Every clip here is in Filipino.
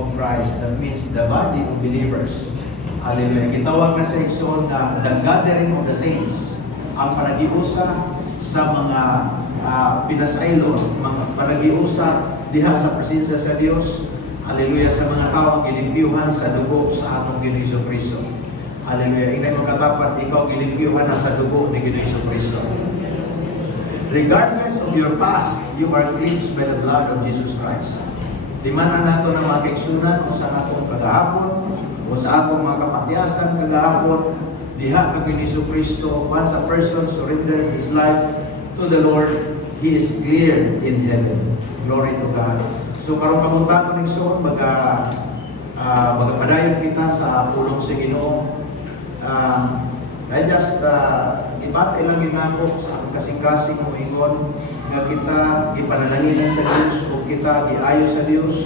of Christ. That means the body of believers. Hallelujah. Gitawag na sa igsoon na the gathering of the saints. Ang panagiusa sa mga pinasaylon, mga panagiusa diha sa presensya sa Dios. Hallelujah. Sa mga tao gilimpyuhan sa dugo sa atong Ginoong Jesucristo. Hallelujah. Ingay mo katapat, ikaw gilimpyuhan na sa dugo ni Ginoong Jesucristo. Regardless of your past, you are cleansed by the blood of Jesus Christ. Di man na nato na makiksunan o sa atong kagahapon o sa atong mga kapatiasan kagahapon, diha kag ni Jesucristo, once a person surrenders his life to the Lord, he is cleared in heaven. Glory to God. So karong kamunta ko nigsuon magapadayon kita sa pulong sa Ginoo. I just ibate lang ginako sa kasing-kasing mo ingon nga kita ipanalangin sa Dios o kita giayo sa Dios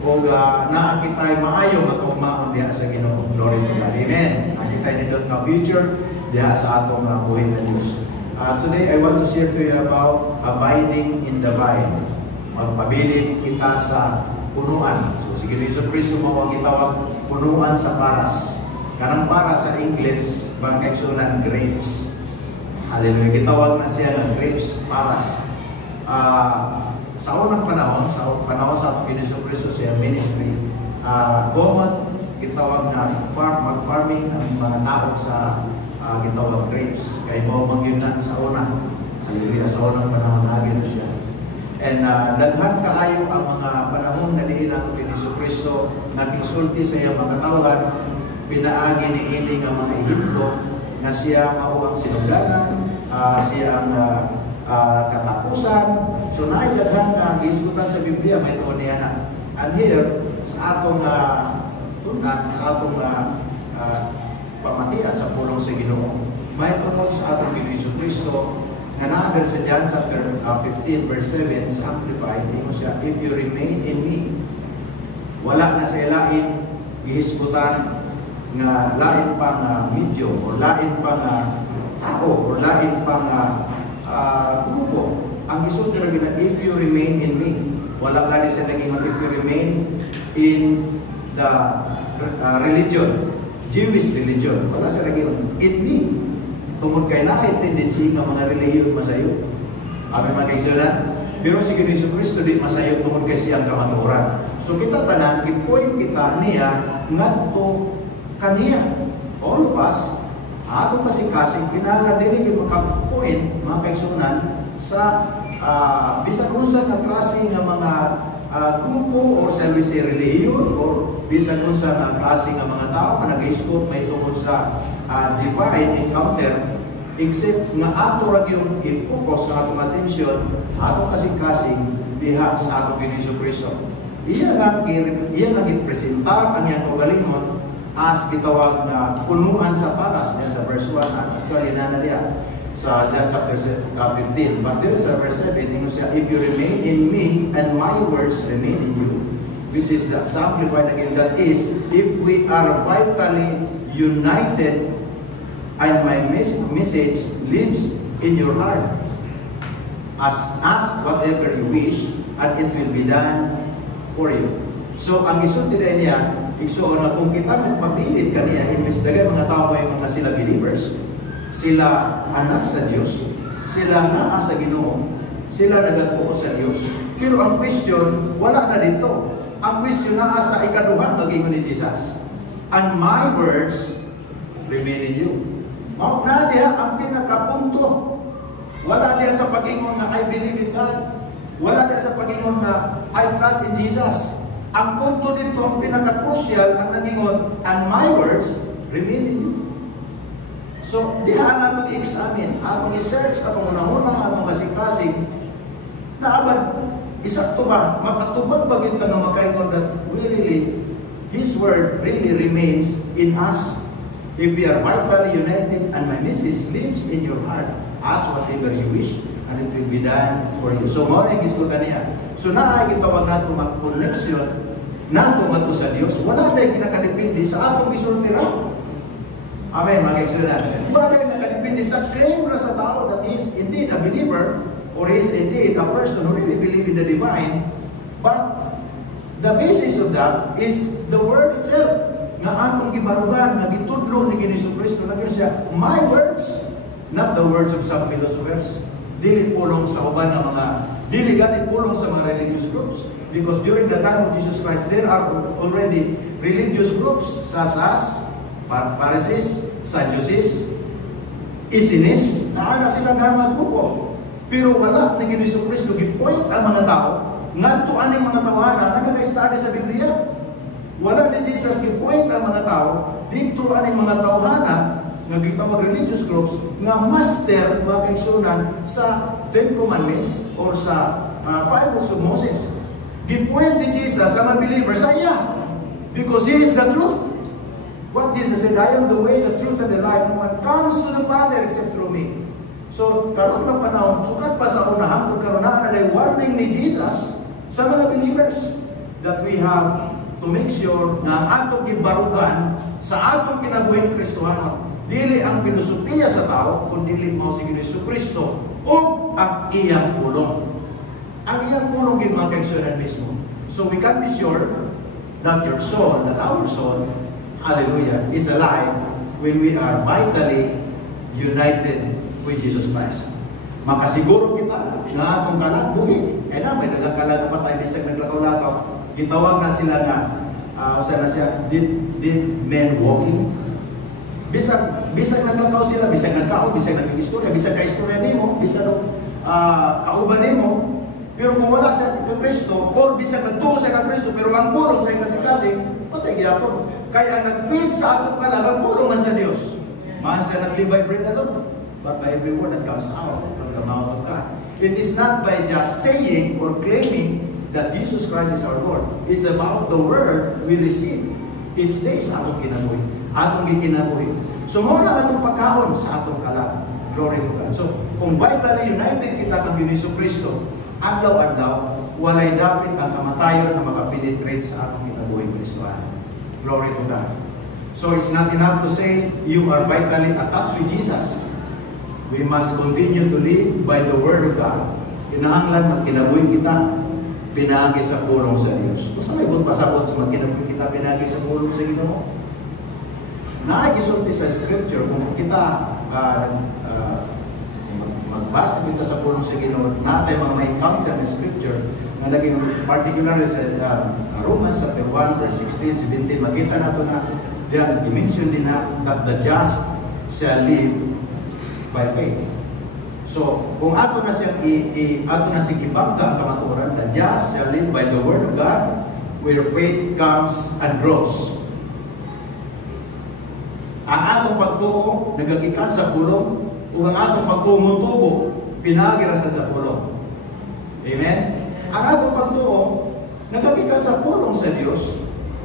o naa kita maayo nga pagmaon diha sa Ginoo. Glory to God. Amen. Kita nindot na future diha sa atong buhay na Dios. Today I want to share to you about abiding in the vine. Magpabilin kita sa punuan. So sige Jesu Cristo mo ang gitawag punuan sa paras. Kanang para sa English, pagkaiksunan grapes. Hallelujah. Gitawag na siya ng grapes paras. Sa unang panahon, sa atong Jesu Cristo siya ministry, common gitawag na mag-farming ang mga tao sa gitawag grapes. Kaya mo magyunan sa una. Hallelujah. Sa unang panahon na siya. And daghan kaayo ang mga panahon na diin ang Jesu Cristo nagingsulti sa iyang mga katawhan. Pinaagi ni ini nga mga Ehipto na siya mao ang sinugdanan, siya ang katapusan. So naidaghan na gisgutan sa Biblia may tuon niya na. And here sa atong tunan, sa atong pamatian sa pulong sa Ginoo, may tungkol sa atong Ginoong Kristo nga naagad sa John chapter 15 verse 7 sa Amplified, imo siya, if you remain in me, wala na sa ilain gihisgutan nga lain pang medyo o lain pang tao o lain pang grupo. Ang isulti na if you remain in me, wala gali sa naging if you remain in the religion, Jewish religion, wala sa naging in me. Tungod kay naay tendency nga mga relihiyon masayo. Amin mga kaigsunan. Pero si Jesu Cristo di masayo tungod kay siyang kamatuoran. So kita tanan, i-point kita niya ngadto kaniya. All of us, atong kasing-kasing, kinala din yung makapoint, mga kaigsunan, sa bisan unsa nga klase nga mga grupo o service religion o bisan unsa nga klase nga mga tao nga nag-iskop may tungkol sa divine encounter, except nga ato ra yung i-focus sa atong atensyon, atong kasing-kasing diha sa atong Ginoong Kristo. Iya lang i-presentar ang iyang kaugalingon as gitawag na punuan sa paras niya sa verse 1 at actually na diya sa John chapter 15. But there is a verse 7, if you remain in me and my words remain in you, which is the simplified again, that is, if we are vitally united and my message lives in your heart, ask whatever you wish and it will be done for you. So ang isulti niya, igsuon na kung kita magpabilid kaniya, imbes daga mga tao may mga sila believers, sila anak sa Diyos, sila naa sa Ginoo, sila nagatuo sa Diyos. Pero ang question, wala na dito. Ang question naa sa ikaduhan maging ni Jesus. And my words remain in you. Mao na diha ang pinakapunto. Wala diha sa pag-ingon na I believe in God. Wala diha sa pag-ingon na I trust in Jesus. Ang punto dito, ang pinaka-crucial, ang nagingon, and my words remain in you. So, diha natin i-examine, atong i-search, atong unang-unang, atong kasing-kasing, naabad, isa to ba, makatubag ba kita na makaingon that really, His word really remains in us. If we are vitally united and my message lives in your heart, ask whatever you wish, and it will be done for you. So, mao na gisgutan niya. So, naay gitawag nato mag-connection nato ngadto sa Dios. Wala tay kinakalipindi sa atong gisultira. Amen, mga kaigsunan. Wala tay kinakalipindi sa claim ra sa tao that is indeed a believer or is indeed a person who really believe in the divine, but The basis of that is the Word itself. Nga atong gibarugan, nga gitudlo ni Jesucristo, na siya, my words, not the words of some philosophers. Dili pulong sa uban ng mga, dili ganit pulong sa mga religious groups. Because during the time of Jesus Christ, there are already religious groups such as Pharisees, Sadducees, Essenes, na sila nga magpupo. Pero wala ni Jesucristo, gipoint ang mga tao, ngadto aning mga tawanan na nag-study sa Biblia. Wala ni Jesus gipoint ang mga tao dito aning mga tawhana nga gitawag religious groups nga master mga kaigsunan sa Ten Commandments or sa Five Books of Moses. Gipoint ni Jesus na mga sa iya because He is the truth. What Jesus said, I am the way, the truth, and the life. No one comes to the Father except through me. So, karon ng panahon, sukat pa sa unahan, kung karon na warning ni Jesus sa mga believers that we have to make sure na ang atong gibarugan sa atong kinabuhing Kristohano, dili ang pilosopiya sa tao, kundi dili mo si Jesucristo o ang iyang pulong. Ang iyang pulong din mga kaigsunan mismo. So, we can be sure that your soul, that our soul, hallelujah, is alive when we are vitally united with Jesus Christ. Makasiguro kita na atong kalang buhi. Kaya na, may nagkakalang patay na isang naglakaw-lakaw. Gitawag na sila na, na siya, did men walking? Bisag naglakaw sila, bisag nagkao, bisag nag-istorya, bisag ka-istorya nimo, bisag kauban nimo. Pero kung wala sa Kristo, or bisag nagtuo sa Kristo, pero ang pulong sa kasing-kasing, patay gyapon. Kaya ang nag-feed sa atong kalang, ang pulong man sa Dios. Man sa nag-live by bread alone, but by every word that comes out from the mouth of God. It is not by just saying or claiming that Jesus Christ is our Lord. It's about the word we receive. Each day sa atong kinabuhi. Atong gikinabuhi. So, muna atong pagkaon sa atong kalang. Glory to God. So, kung vitally united kita kang Jesucristo, adlaw-adlaw, walay dapat ang kamatayon na makapenetrate sa atong kinabuhi Kristohan. Glory to God. So, it's not enough to say you are vitally attached with Jesus. We must continue to live by the Word of God. Kinahanglan magkinabuhi kita, pinagi sa pulong sa Diyos. Kung sa may buong pasabot sa magkinabuhi kita, pinagi sa pulong sa Ginoo. Naigisulti sa Scripture, kung kita magbasa kita sa pulong sa Ginoo, natin mga may encounter na Scripture, na naging particularly sa Romans chapter 1, verse 16, 17, makita nato na diyan, i-mention din na that the just shall live by faith. So, kung ato na siyang ibangga ang kamatuoran, the just shall live by the word of God, where faith comes and grows. Ang atong pagtuo, nagagikan sa pulong, o ang atong pagtuo, pinagirasan sa pulong. Amen? Ang atong pagtuo, nagagikan sa pulong sa Diyos,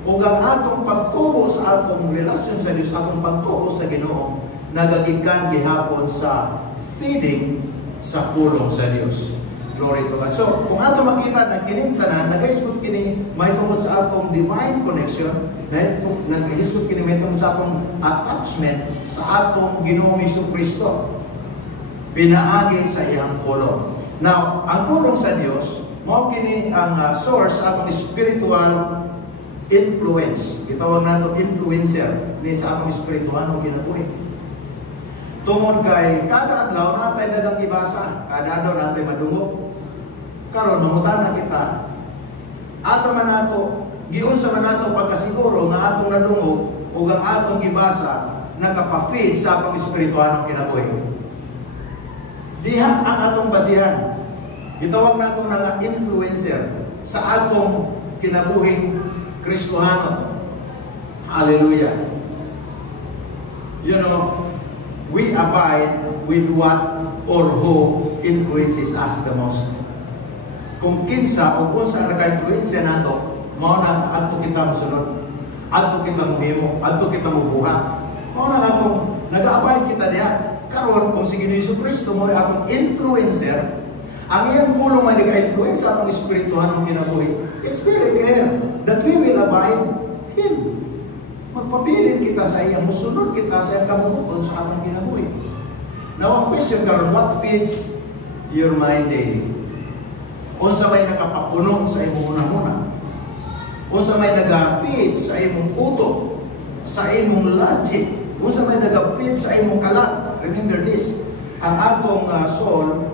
o ang atong pagtuo sa atong relasyon sa Diyos, atong pagtuo sa Ginoo, nagagikan gihapon sa feeding sa pulong sa Diyos. Glory to God. So, kung ato makita na kining tanan, nag-isgot kini may tungkol sa atong divine connection, nag-isgot kini may tungkol sa atong attachment sa atong Ginoong Jesucristo. Pinaagi sa iyang pulong. Now, ang pulong sa Diyos, mao kini ang source sa atong spiritual influence. Itawag nato influencer ni sa atong spiritual kinabuhi. Tungod kay kada adlaw natay dalang ibasa, kada adlaw natay madungog. Karon mangutana kita, asa man nato, giunsa man nato pagkasiguro nga atong nadungog o ang atong ibasa nakapa-feed sa atong espirituhanong kinabuhi. Diha ang atong basihan. Gitawag nato nga influencer sa atong kinabuhing Kristohano. Hallelujah. You know, we abide with what or who influences us the most. Kung kinsa o kung sa naka-influensya nato, mao na adto kita mosunod, adto kita mohimo, adto kita mobuhat. Mao na atong nag-abide kita diha. Karon kung si Jesucristo mo atong influencer, ang iyang pulong may nag-influence sa atong espirituhan ng kinabuhi. It's very clear that we will abide Him. Magpabilin kita sa iya, musunod kita sa iyang kamubuton sa atong kinabuhi. Now, ang question karon, what feeds your mind daily? Kung sa may nakapapuno sa imong unang-una, kung sa may nag-feed sa imong utok, sa imong logic, kung sa may nag-feed sa imong kalat. Remember this, ang atong soul,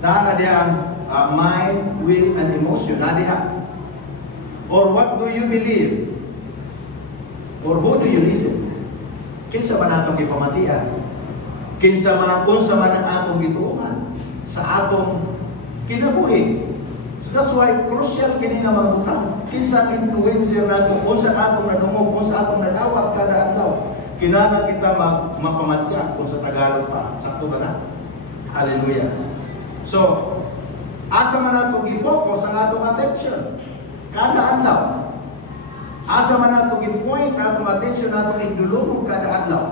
na diyan mind, will, and emotion, na diyan. Or what do you believe? Or who do you listen? Kinsa man atong gipamatian? Kinsa man unsa man ang atong gituongan sa atong kinabuhi? So that's why crucial kini nga magbutang. Kinsa ang influencer nato, unsa atong nadungog, unsa atong nadawat kada adlaw. Kinahanglan kita mapamatya kung sa Tagalog pa. Sakto ba na? Hallelujah. So, asa man nato gi-focus ang atong attention kada adlaw. Asa man nato gi-point ang atong attention nato igdulong kada adlaw.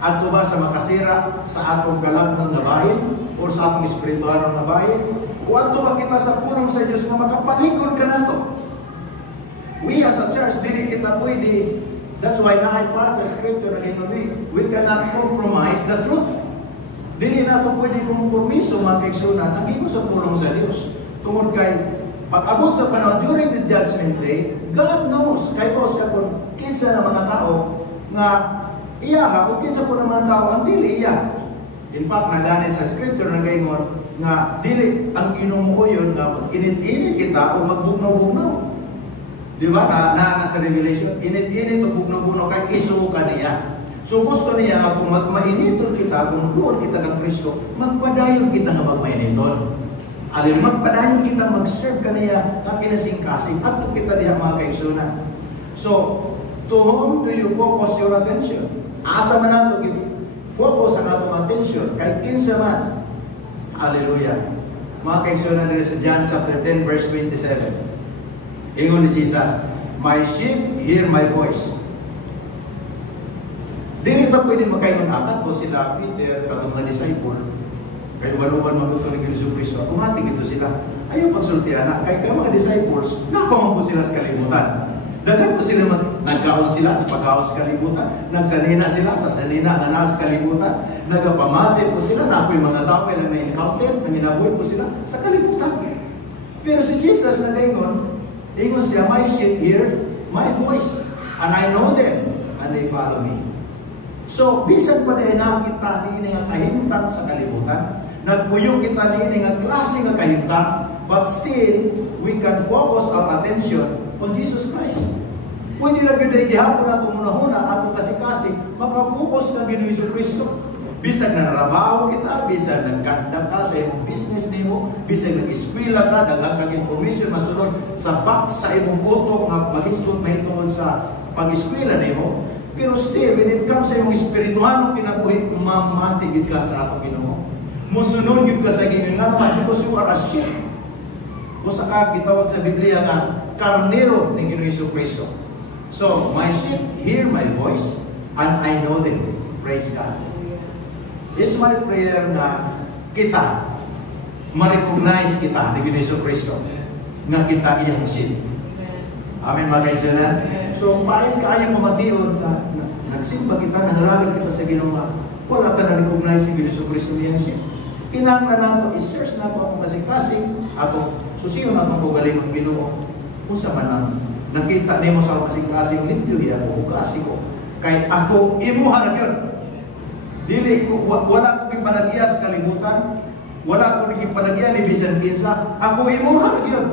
Adto ba sa makasira sa atong galagnan nga bahin o sa atong espiritual nga bahin? O adto ba kita sa pulong sa Dios nga makapaligod ka nato? We as a church dili kita pwede. That's why na part sa scripture na we cannot compromise the truth. Dili na ito pwede kompromiso mga kaigsunan. Ang ito sa pulong sa Diyos. Tungod kay pag-abot sa panahon during the judgment day, God knows kay po siya kung kinsa ng mga tao nga iya ha, o kinsa po ng mga tao ang dili iya. In fact, nagani sa scripture na gayon nga dili ang inumuoyon nga init-init kita o magbugnaw-bugnaw. Di ba? Na sa Revelation, init-init o bugnaw-bugnaw kay iso ka niya. So gusto niya nga kung magmainiton kita, kung doon kita ng Kristo, magpadayon kita nga magmainiton. Alin, magpadayon kita, mag-serve ka niya, ang kinasing-kasing, at kung kita diha mga kaigsunan. So, to whom do you focus your attention? Asa man nato focus ang atong attention, kahit kinsa man. Hallelujah. Mga kaigsunan nila sa John chapter 10, verse 27. Ingon ni Jesus, my sheep hear my voice. Dili ito pwede makaingon akat po sila Peter, katong mga disciple, kay waluban magutong ni Jesucristo, automatic ito sila. Ayaw pagsultihan na, kay mga disciples, napaman po sila sa kalibutan. Dagan po sila, nagkaon sila sa pagkaon sa kalibutan, nagsanina sila sa sanina na nasa kalibutan, nagapamati po sila, na ako'y mga tao lang na encounter, nanginabuhi po sila sa kalibutan. Pero si Jesus na ingon siya, my sheep hear my voice, and I know them, and they follow me. So, bisan pa dahil nakita niya nga kahimtang sa kalibutan, nagpuyong kita niya nga klase nga kahimtang, but still, we can focus our attention on Jesus Christ. Pwede na ganda igihapon na itong muna-huna, atong kasi-kasi, makapokus na gino Yesu Cristo. Bisan na narabaho kita, bisan nagkanda ka sa imong business nimo, bisan nag-eskwela ka, daghang kang information masunod sa box sa imong utok nga magisod mahitungod sa pag-eskwela nimo. Pero still, when it comes sa imong espirituhanong kinabuhi, mamatigid ka sa atong Ginoo. Musunod yun ka sa Ginoo nga naman, because you are a sheep. O sa gitawag sa Biblia nga, karnero ng Ginoo Yesu Cristo. So, my sheep hear my voice, and I know them. Praise God. It's my prayer na kita, ma-recognize kita ni Ginoo Yesu Cristo, nga kita iyang sheep. Amen, mga kaisanan. So, paano kayong mamatiyon na nagsimba kita, nanalangin kita sa Ginoo, wala ka na-recognize si Ginoo Yesu Cristo niyang sheep. Kinahanglan nato, i-search nato ang kasing-kasing, atong susiyon nato ang ugaling ng Ginoo. Kung sa manang nakita nimo sa kasing-kasing, limpyo iya ko, hukasi ko. Kahit ako, imuha na yun. Dili ko, wala ko ipanagiya sa kalimutan, wala ko ipanagiya ni bisan kinsa, ako imuha na yun.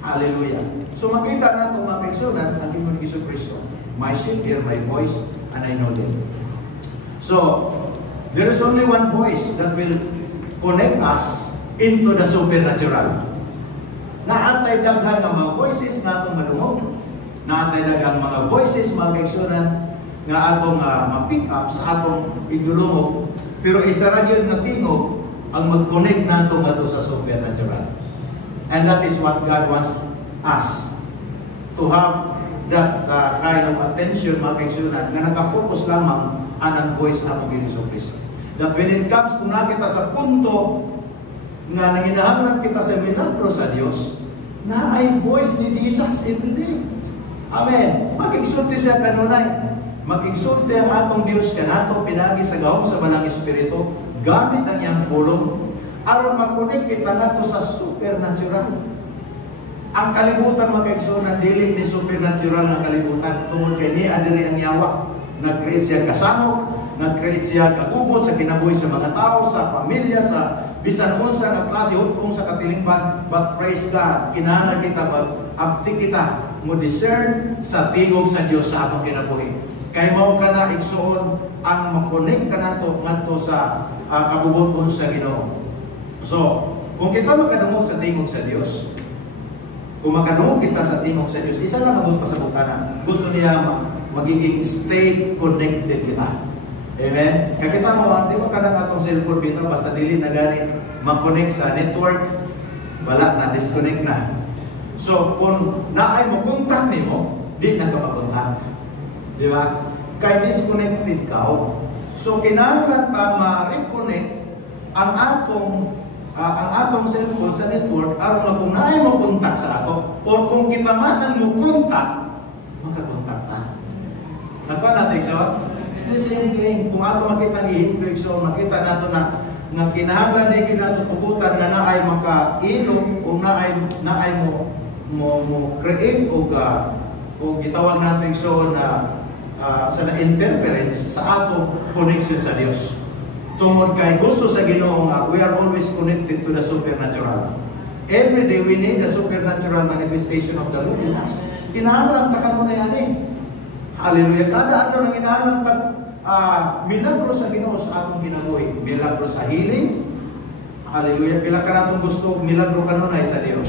Hallelujah. So makita nato mga kaigsunan ang Ginoo Yesu Cristo. My sheep hear my voice, and I know them. So, there is only one voice that will connect us into the supernatural. Naantay daghan ng mga voices na atong malungog. Naantay daghang mga voices, mga kaigsunan, nga atong ma-pick up sa atong idulungog. Pero isa ra yun nga tingog ang mag-connect nato nga sa supernatural. And that is what God wants us to have, that kind of attention, mga kaigsunan, nga nakafocus lamang ang voice na atong Ginoo Kristo. That when it comes, kung nakita sa punto nga nanginahanglan kita sa milagro sa Dios, na ay voice ni Jesus every day. Amen. Makigsulti siya kanunay. Makigsulti ang atong Dios kanato pinagi sa gahom sa Balang Espiritu, gamit ang iyang pulong aron makonek kita nato sa supernatural. Ang kalibutan magkaigsunan, dili ni supernatural na kalibutan. Tungod kay ni adiri ang yawa. Nag-create siya kasamok, nag-create siya kagubot sa kinabuhi sa mga tao, sa pamilya, sa bisan unsa nga klase kung sa katilingban. But praise God, kinahanglan kita mag-abti kita mo discern sa tingog sa Dios sa atong kinabuhi. Kay mao kana igsuon ang makonek kanato ngadto sa kabubuton sa Ginoo. So, kung kita makadungog sa tingog sa Dios, kung makadungog kita sa tingog sa Dios, isa lang ang pasabutanan. Gusto niya magiging stay connected kita. Amen? Kaya kita di mo ka na itong cellphone dito, basta dili na gani mag-connect sa network, wala na, disconnect na. So, kung naay mo contact nimo, di na ka mag-contact. Di ba? Kaya disconnected ka. So, kinahanglan pa ma-reconnect ang atong cellphone sa network aron nga kung naay mo contact sa ato or kung kita man ang mo contact, makakontact na. Nagpa natin so, it's the same thing. Kung ato makita ni Hinbeg, so makita nato na kinahanglan di kita tutugutan nga naay makailog o naay mo create o gitawag natin so na sa interference sa ato connection sa Dios. Tungod kay gusto sa Ginoo nga we are always connected to the supernatural. Every day we need the supernatural manifestation of the Lord in us. Kinahanglan ta kanunay ani. Hallelujah. Kada adlaw nang kinahanglan pag milagro sa Ginoo sa atong kinabuhi. Milagro sa healing. Hallelujah. Pila ka natong gusto milagro kanunay sa Dios.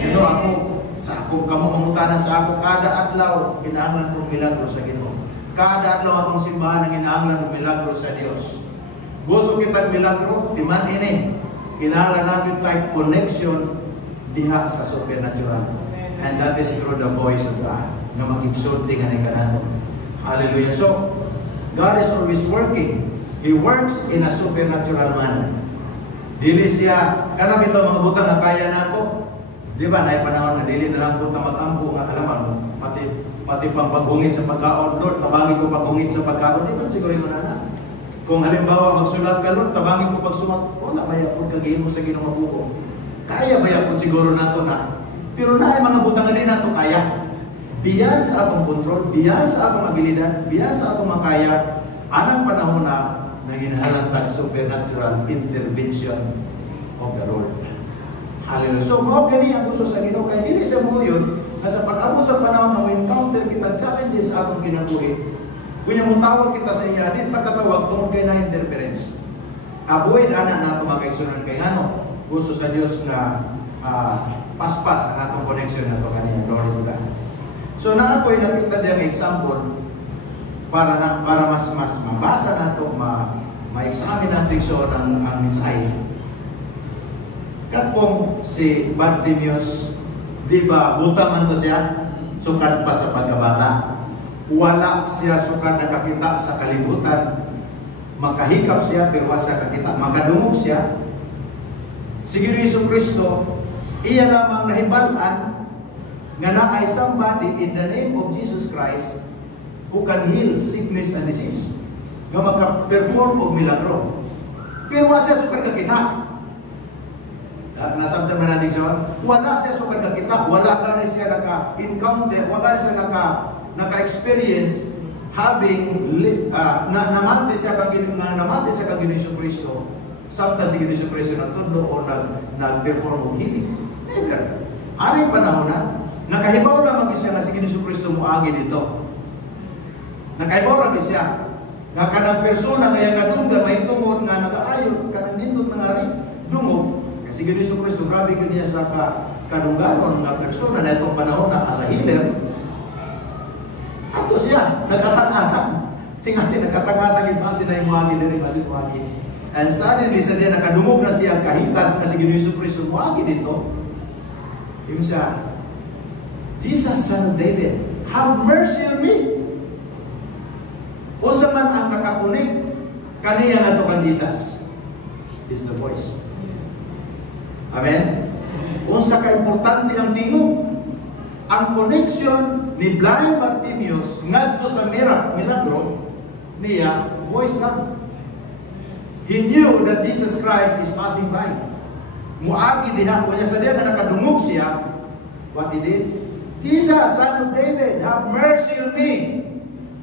You know, akong kamumutanan sa ako kada adlaw kinahanglan kong milagro sa Ginoo. Kada adlaw akong simbahan ang kinahanglan ng milagro sa Dios. Gusto kitang milagro, timan ini. Kinahanglan natin tayo connection diha sa supernatural. And that is through the voice of God. Na mag-exulting ang ikanato. Hallelujah. So, God is always working. He works in a supernatural manner. Dili siya, kanang ito mga butang na kaya nato. Di ba, na panahon na dili na lang butang mag-ampo nga alaman mo. Pati pang paghungit sa pagkaon. Lord, tabangin ko paghungit sa pagkaon. Di ba siguro yung na. Kung halimbawa magsulat ka, Lord, tabangin ko pagsumat. Wala, mayapon kagihin mo sa ginawabuko. Kaya mayapon siguro nato na. Pero na ay mga butang din nato kaya. Biyaan sa atong kontrol, biyaan sa atong abilidad, biyaan sa atong makaya, anang panahon na nanginhalang tag supernatural intervention of the Lord. Hallelujah. So, mga gani ang gusto sa Ginoo, kaya hindi sa mo yun, na sa pag-abot sa panahon na encounter kita challenges sa atong kinabuhi, kung yung tawag kita sa iya, di pagkatawag, tungkol kayo na interference. Avoid ana na ito makaigsunan kay ano, gusto sa Diyos na paspas ang atong connection na ito kanina. Glory to God. So na ako'y nakita diyang example para mas mabasa nato, ma-examine natin so ang mensahe. Katpong si Bartimaeus, di ba, buta man to siya, sukat pa sa pagkabata. Wala siya sukat nakakita sa kalibutan. Makahikap siya, pero wala siya kakita. Makadungog siya. Sige ni Jesucristo, iya lamang nahibalan nga na ay somebody in the name of Jesus Christ who can heal sickness and disease. Nga maka-perform og milagro. Pero wala siya sukat kakita. Nasabtan man natin siya, wala siya sukat kakita. Wala ka siya naka-encounter, wala siya naka-experience having namante siya kag Jesucristo samtang si Jesucristo nagtudlo o nag-perform og healing. Never. Aring panahon na nakahibaw lamang siya na si Jesucristo muagi dito. Nakahibaw lang siya nga kanang persona kaya nagdungga may tungod nga nagaayon kanang nindot nga ri dungog kasi Jesucristo grabe gyud niya sa kadungganon nga persona na itong panahon na as a healer. Ato siya, nagkatang-atang. Tingali, nagkatang-atang yung base na yung muagi din, base muagi. And suddenly, sa diya, nakadungog na siya kahitas kasi Jesu Cristo muagi dito. Yung siya, Jesus, Son of David, have mercy on me. O sa man ang nakakunik, kaniya nga ito kang Jesus. Is the voice. Amen? Unsa ka-importante ang tingog. Ang connection ni blind Bartimaeus ngadto sa milagro niya, voice lang. He knew that Jesus Christ is passing by. Muagi diha, kunya sa diya na nakadungog siya, what he did? Jesus, Son of David, have mercy on me.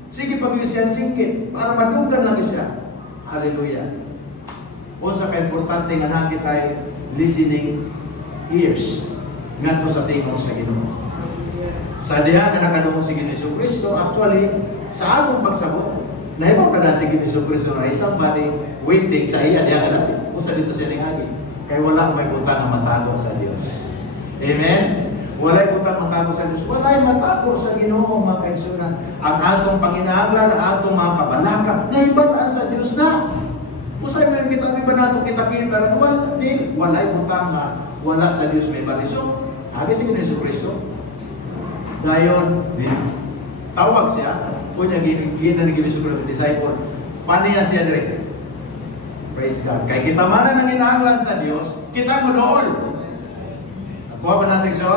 Sige, pag siyang singkit, para madunggan lang siya. Hallelujah. Unsa ka importante nga nakit tayo listening ears ngadto sa tingog sa Ginoo. Sa diha nga nakadungog si Ginoo Kristo, actually sa among pagsabot, nahibaw kada si Ginoo Kristo na somebody waiting sa iya diha kadapit. Usa dito siya ning kay wala may butang nga matago sa Dios. Amen. Walay butang matago sa Dios. Walay matago sa Ginoo mga kaigsunan. Ang atong panginahanglan, ang atong mga kabalakang nahibal-an sa Dios na. Usay man kita ba nato kita-kita walay butang nga wala sa Dios may balisok. Agi si Ginoo Kristo. Dayon tawag siya kunya gina ni Ginoo Kristo disciple. Paniya siya dire. Praise God. Kay kita man ang hinahanglan sa Dios, kita mo dool. Kuha ba natin siya?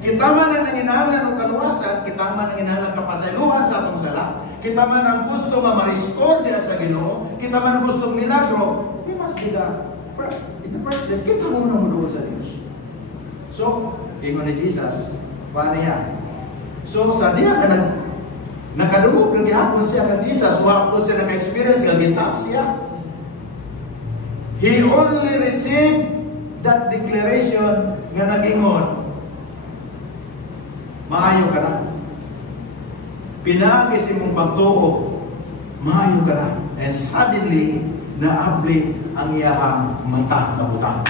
Kita man ang hinahanglan ng kaluwasan, kita man ang hinahanglan kapasaylohan sa atong sala, kita man ang gusto ma-restore diya sa Ginoo, kita man ang gusto milagro, we must be in the first place, kita muna mo sa Diyos. So, ingon ni Jesus, paano yan? So, sa diya ka nakadungog, naghihapon siya ka Jesus, wapon siya naka-experience, kagintak siya. He only received that declaration nga nag-ingon, maayo ka na. Pinagis imong pagtuo, maayo ka na. And suddenly, naabli ang iyahang mata na butang.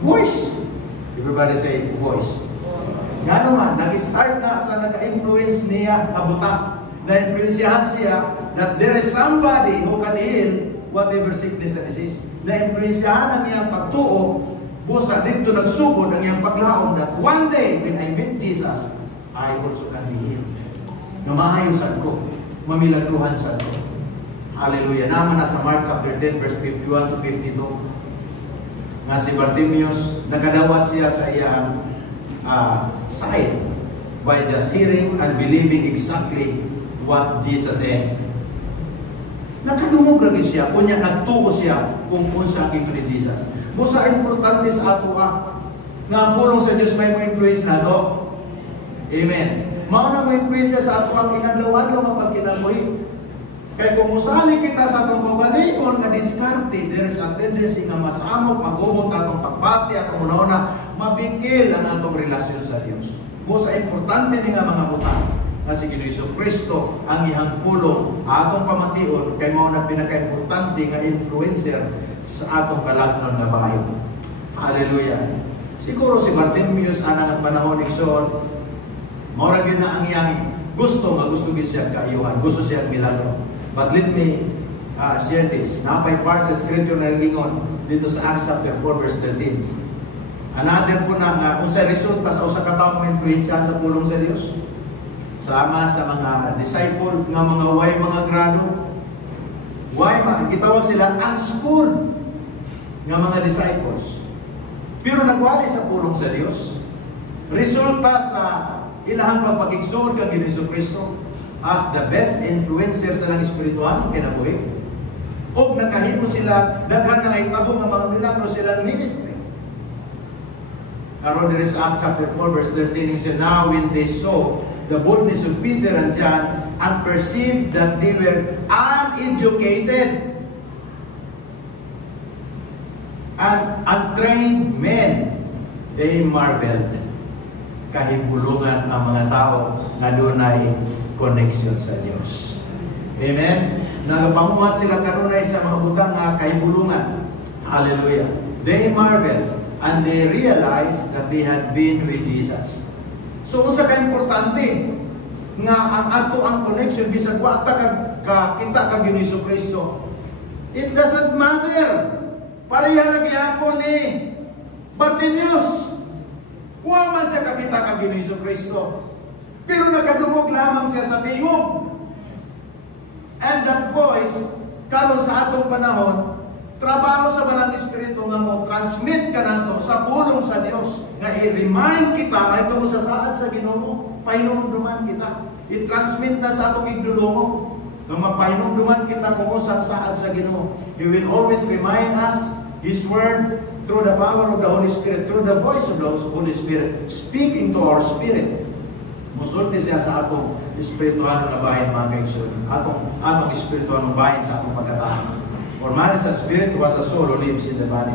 Voice. Everybody say, voice. Nga naman, nag-start na sa nag-influence niya na butang. Na-influensyahan siya that there is somebody who can heal whatever sickness and disease. Na-influensyahan ang iyang pagtuo, busa dito nagsugod ang iyang paglaom that one day when I meet Jesus, I also can be healed. Na maayusan ko, mamilagruhan sa ko. Hallelujah. Naman na sa Mark chapter 10 verse 51 to 52 nga si Bartimaeus, nakadawat siya sa iyang sight by just hearing and believing exactly what Jesus said. Nakadungog lagi siya, kunya nagtuo siya kung unsa ang ni Jesus. Busa importante sa ato nga pulong sa Dios may mo-influence na to. Amen. Mao na mo-influence sa ato ang inadlaw-adlaw nga pagkinabuhi. Kay kung usali kita sa atong pagalingon nga diskarte, there is a tendency nga masamok, magumot atong pagpati, atong una-una, mabigil ang atong relasyon sa Dios. Busa importante ni nga mga butang nga si Ginoo Kristo ang ihang pulong atong pamation kay mao na pinaka-importante nga influencer sa atong kalagnon nga bahay. Hallelujah. Siguro si Bartimaeus ana ng panahon ni Son, mao ra gyud na ang iyang gusto gid siya kaayuhan, gusto siya milagro. But let me share this. Napay part sa scripture na gingon dito sa Acts chapter 4 verse 13. Another po na kung sa resulta sa usa ka tawo influensya sa pulong sa Dios. Sama sa mga disciple nga mga mga grado. Gitawag sila unschooled nga mga disciples. Pero nagwali sa pulong sa Dios. Resulta sa ilahang pagpakigsuod kang Ginoo Kristo as the best influencer sa lang espiritual kinabuhi. O nakahimo sila daghan nga itabo nga mga milagro silang ministry. Aron there is Acts chapter 4 verse 13 says, now when they saw the boldness of Peter and John and perceived that they were uneducated and untrained men, they marveled. Kahibulungan ang mga tao na dunay connection sa Diyos. Amen? Nagapamuhat sila kanunay sa mga butang nga kahibulungan. Hallelujah. They marveled and they realized that they had been with Jesus. So, unsa ka importante nga ang ato ang connection bisag wa ta kita kag Ginoo Kristo. It doesn't matter. Pareha ra gyapon ni Bartimaeus. Wa man siya kakita kag Ginoo Kristo. Pero nakadungog lamang siya sa tingog. And that voice, karon sa atong panahon, trabaho sa Banal na Espiritu nga mo transmit ka nato sa pulong sa Dios nga i-remind kita ay tungod sa saad sa Ginoo, pahinumduman kita. I-transmit na sa atong igdulungo nga mapahinumduman kita kung sa saad sa Ginoo. He will always remind us His word through the power of the Holy Spirit, through the voice of the Holy Spirit, speaking to our spirit. Musulti siya sa atong espiritual na bahin, mga kaigsoon. Atong espiritual na bahin sa atong pagkatao. For man is a spirit, was a soul who lives in the body.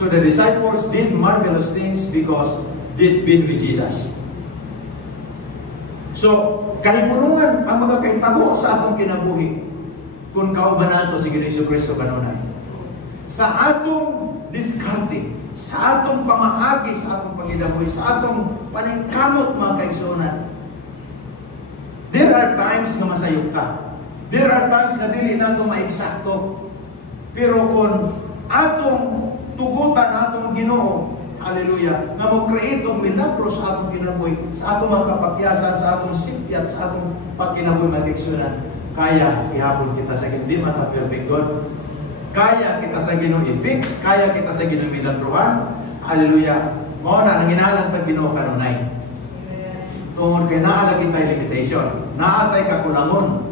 So the disciples did marvelous things because they'd been with Jesus. So, kahimulungan ang mga kaitabo sa atong kinabuhi kung kauban nato si Jesu Cristo kanunay. Sa atong diskarte, sa atong pamaagi sa atong panginabuhi, sa atong paningkamot, mga kaigsunan. There are times na masayog ka. There are times na dili nato maeksakto. Pero kung atong tugutan, atong Ginoo, hallelujah, na mo-create og milagro sa atong kinabuhi, sa atong mga kapakyasan, sa atong sipyat, sa atong pagkinabuhi, mga kaigsunan, kaya ihapon kita sa hindi man ka perfect God. Kaya kita sa Ginoo i-fix, kaya kita sa Ginoo milagruhan. Hallelujah. Mao na nang inalang ta Ginoo kanunay. Tungod kay naa lagi tay limitation, naa tay kakulangon.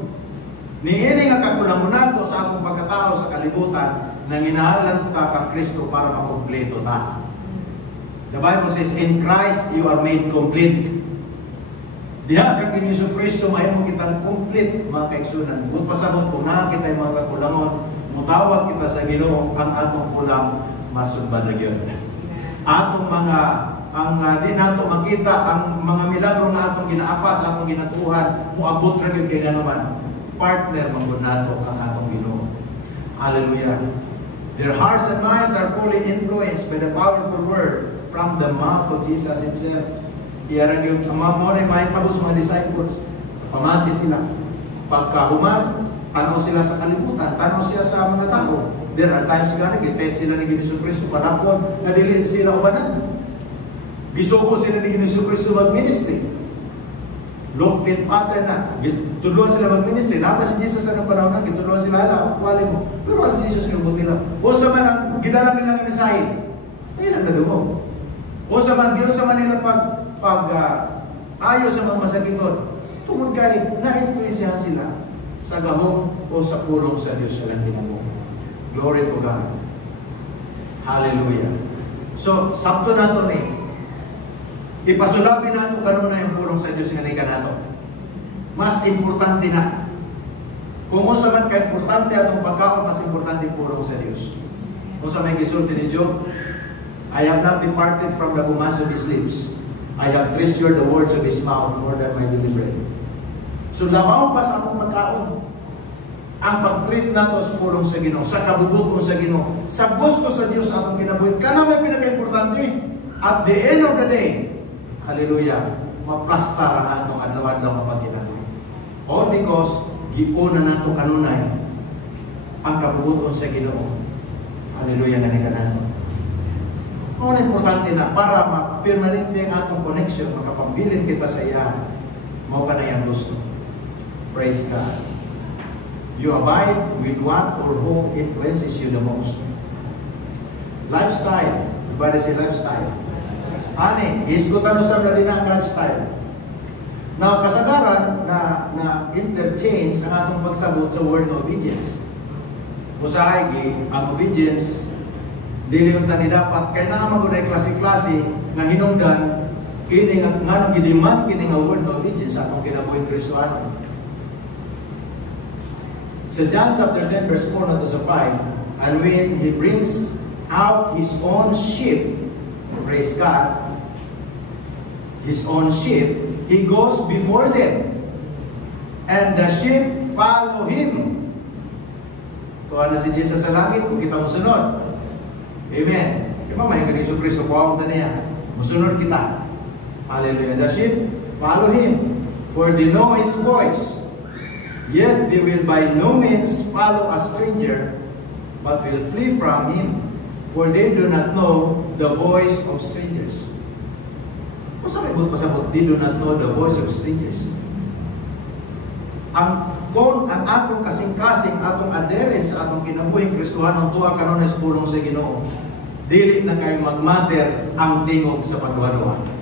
Niini nga kakulangon nato sa atong pagkatao sa kalibutan, nang inalang ta kang Kristo para makumpleto ta. The Bible says, in Christ you are made complete. Diha kang Jesu Kristo mahimo kitang complete, mga kaigsunan. Kung pasabot kung naa kitay mga kakulangon, mutawag kita sa Ginoo, ang atong kulang masugba na gyud. Atong mga di nato makita ang mga milagro nga atong ginaapa sa atong ginatuhan, moabot ra gyud kay naman partner manggod nato ang atong Ginoo. Hallelujah. Their hearts and minds are fully influenced by the powerful word from the mouth of Jesus himself. Iyara gyud ang mga may tabos mga disciples, pamati sila. Pagkahuman, tanaw sila sa kalibutan, tanaw sila sa mga tao. There are times nga nag-test sila ni Jesu Cristo panapon, nadiliin sila ubanan. Bisuko sila ni Jesu Cristo mag-ministry. Lokpit pattern na. Tulungan sila mag-ministry. Napa si Jesus sa panahon na, gitulungan sila na, wali mo. Pero si Jesus yung buti lang. O sa man ang gidala nilang mensahe, ay lang na mo. O sa man, diyon sa Manila ayaw sa mga masakiton, tungod kahit na-influensyahan sila sa gahong o sa pulong sa Diyos sa langit mo. Glory to God. Hallelujah. So, sabto nato ni, ipasulabi nato karon na yung pulong sa Diyos nga niya nato. Mas importante na. Kung sa man ka-importante atong pagkaon, mas importante pulong sa Diyos. Kung sa may gisulti ni Job, I have not departed from the commands of his lips. I have treasured the words of his mouth more than my daily bread. So, labaw pa sa akong pagkaon. Ang pag-treat nato sa pulong sa Ginoo, sa kabubuton sa Ginoo, sa gusto sa Diyos atong kinabuhi, kana may pinaka-importante. At the end of the day, hallelujah, maplastar ang atong adlaw-adlaw nga pagkinabuhi. All because giuna nato kanunay ang kabubuton sa Ginoo. Hallelujah nga ni kanato. Ang importante na para ma-permanente ang atong connection, makapambilin kita sa iya, mao ka na yung gusto. Praise God. You abide with what or who influences you the most. Lifestyle. Everybody say lifestyle. Ani, isgutan usab na din ang lifestyle. Now, kasagaran na interchange ang atong pagsabot sa word of obedience. Usahay ang obedience, dili unta ni dapat kay naa magunay klase-klase nga hinungdan kini nga nang gidemand kini nga word of obedience sa atong kinabuhi Kristiyano. Sa John chapter 10 verse 4 na to sa 5, and when he brings out his own sheep, praise God, his own sheep, he goes before them, and the sheep follow him. Tuwa na si Jesus sa langit, kung kita mo sunod. Amen. Di ba may Jesu Cristo, kuwang ta niya, musunod kita. Hallelujah. The sheep follow him, for they know his voice. Yet they will by no means follow a stranger, but will flee from him, for they do not know the voice of strangers. Kung sa may buot pasabot, they do not know the voice of strangers. Kung ang atong kasing-kasing, atong adherence sa atong kinabuhing Kristohanon, tuwa kanon sa pulong sa Ginoo, dili na kayo magmatter ang tingog sa pagduha-duha.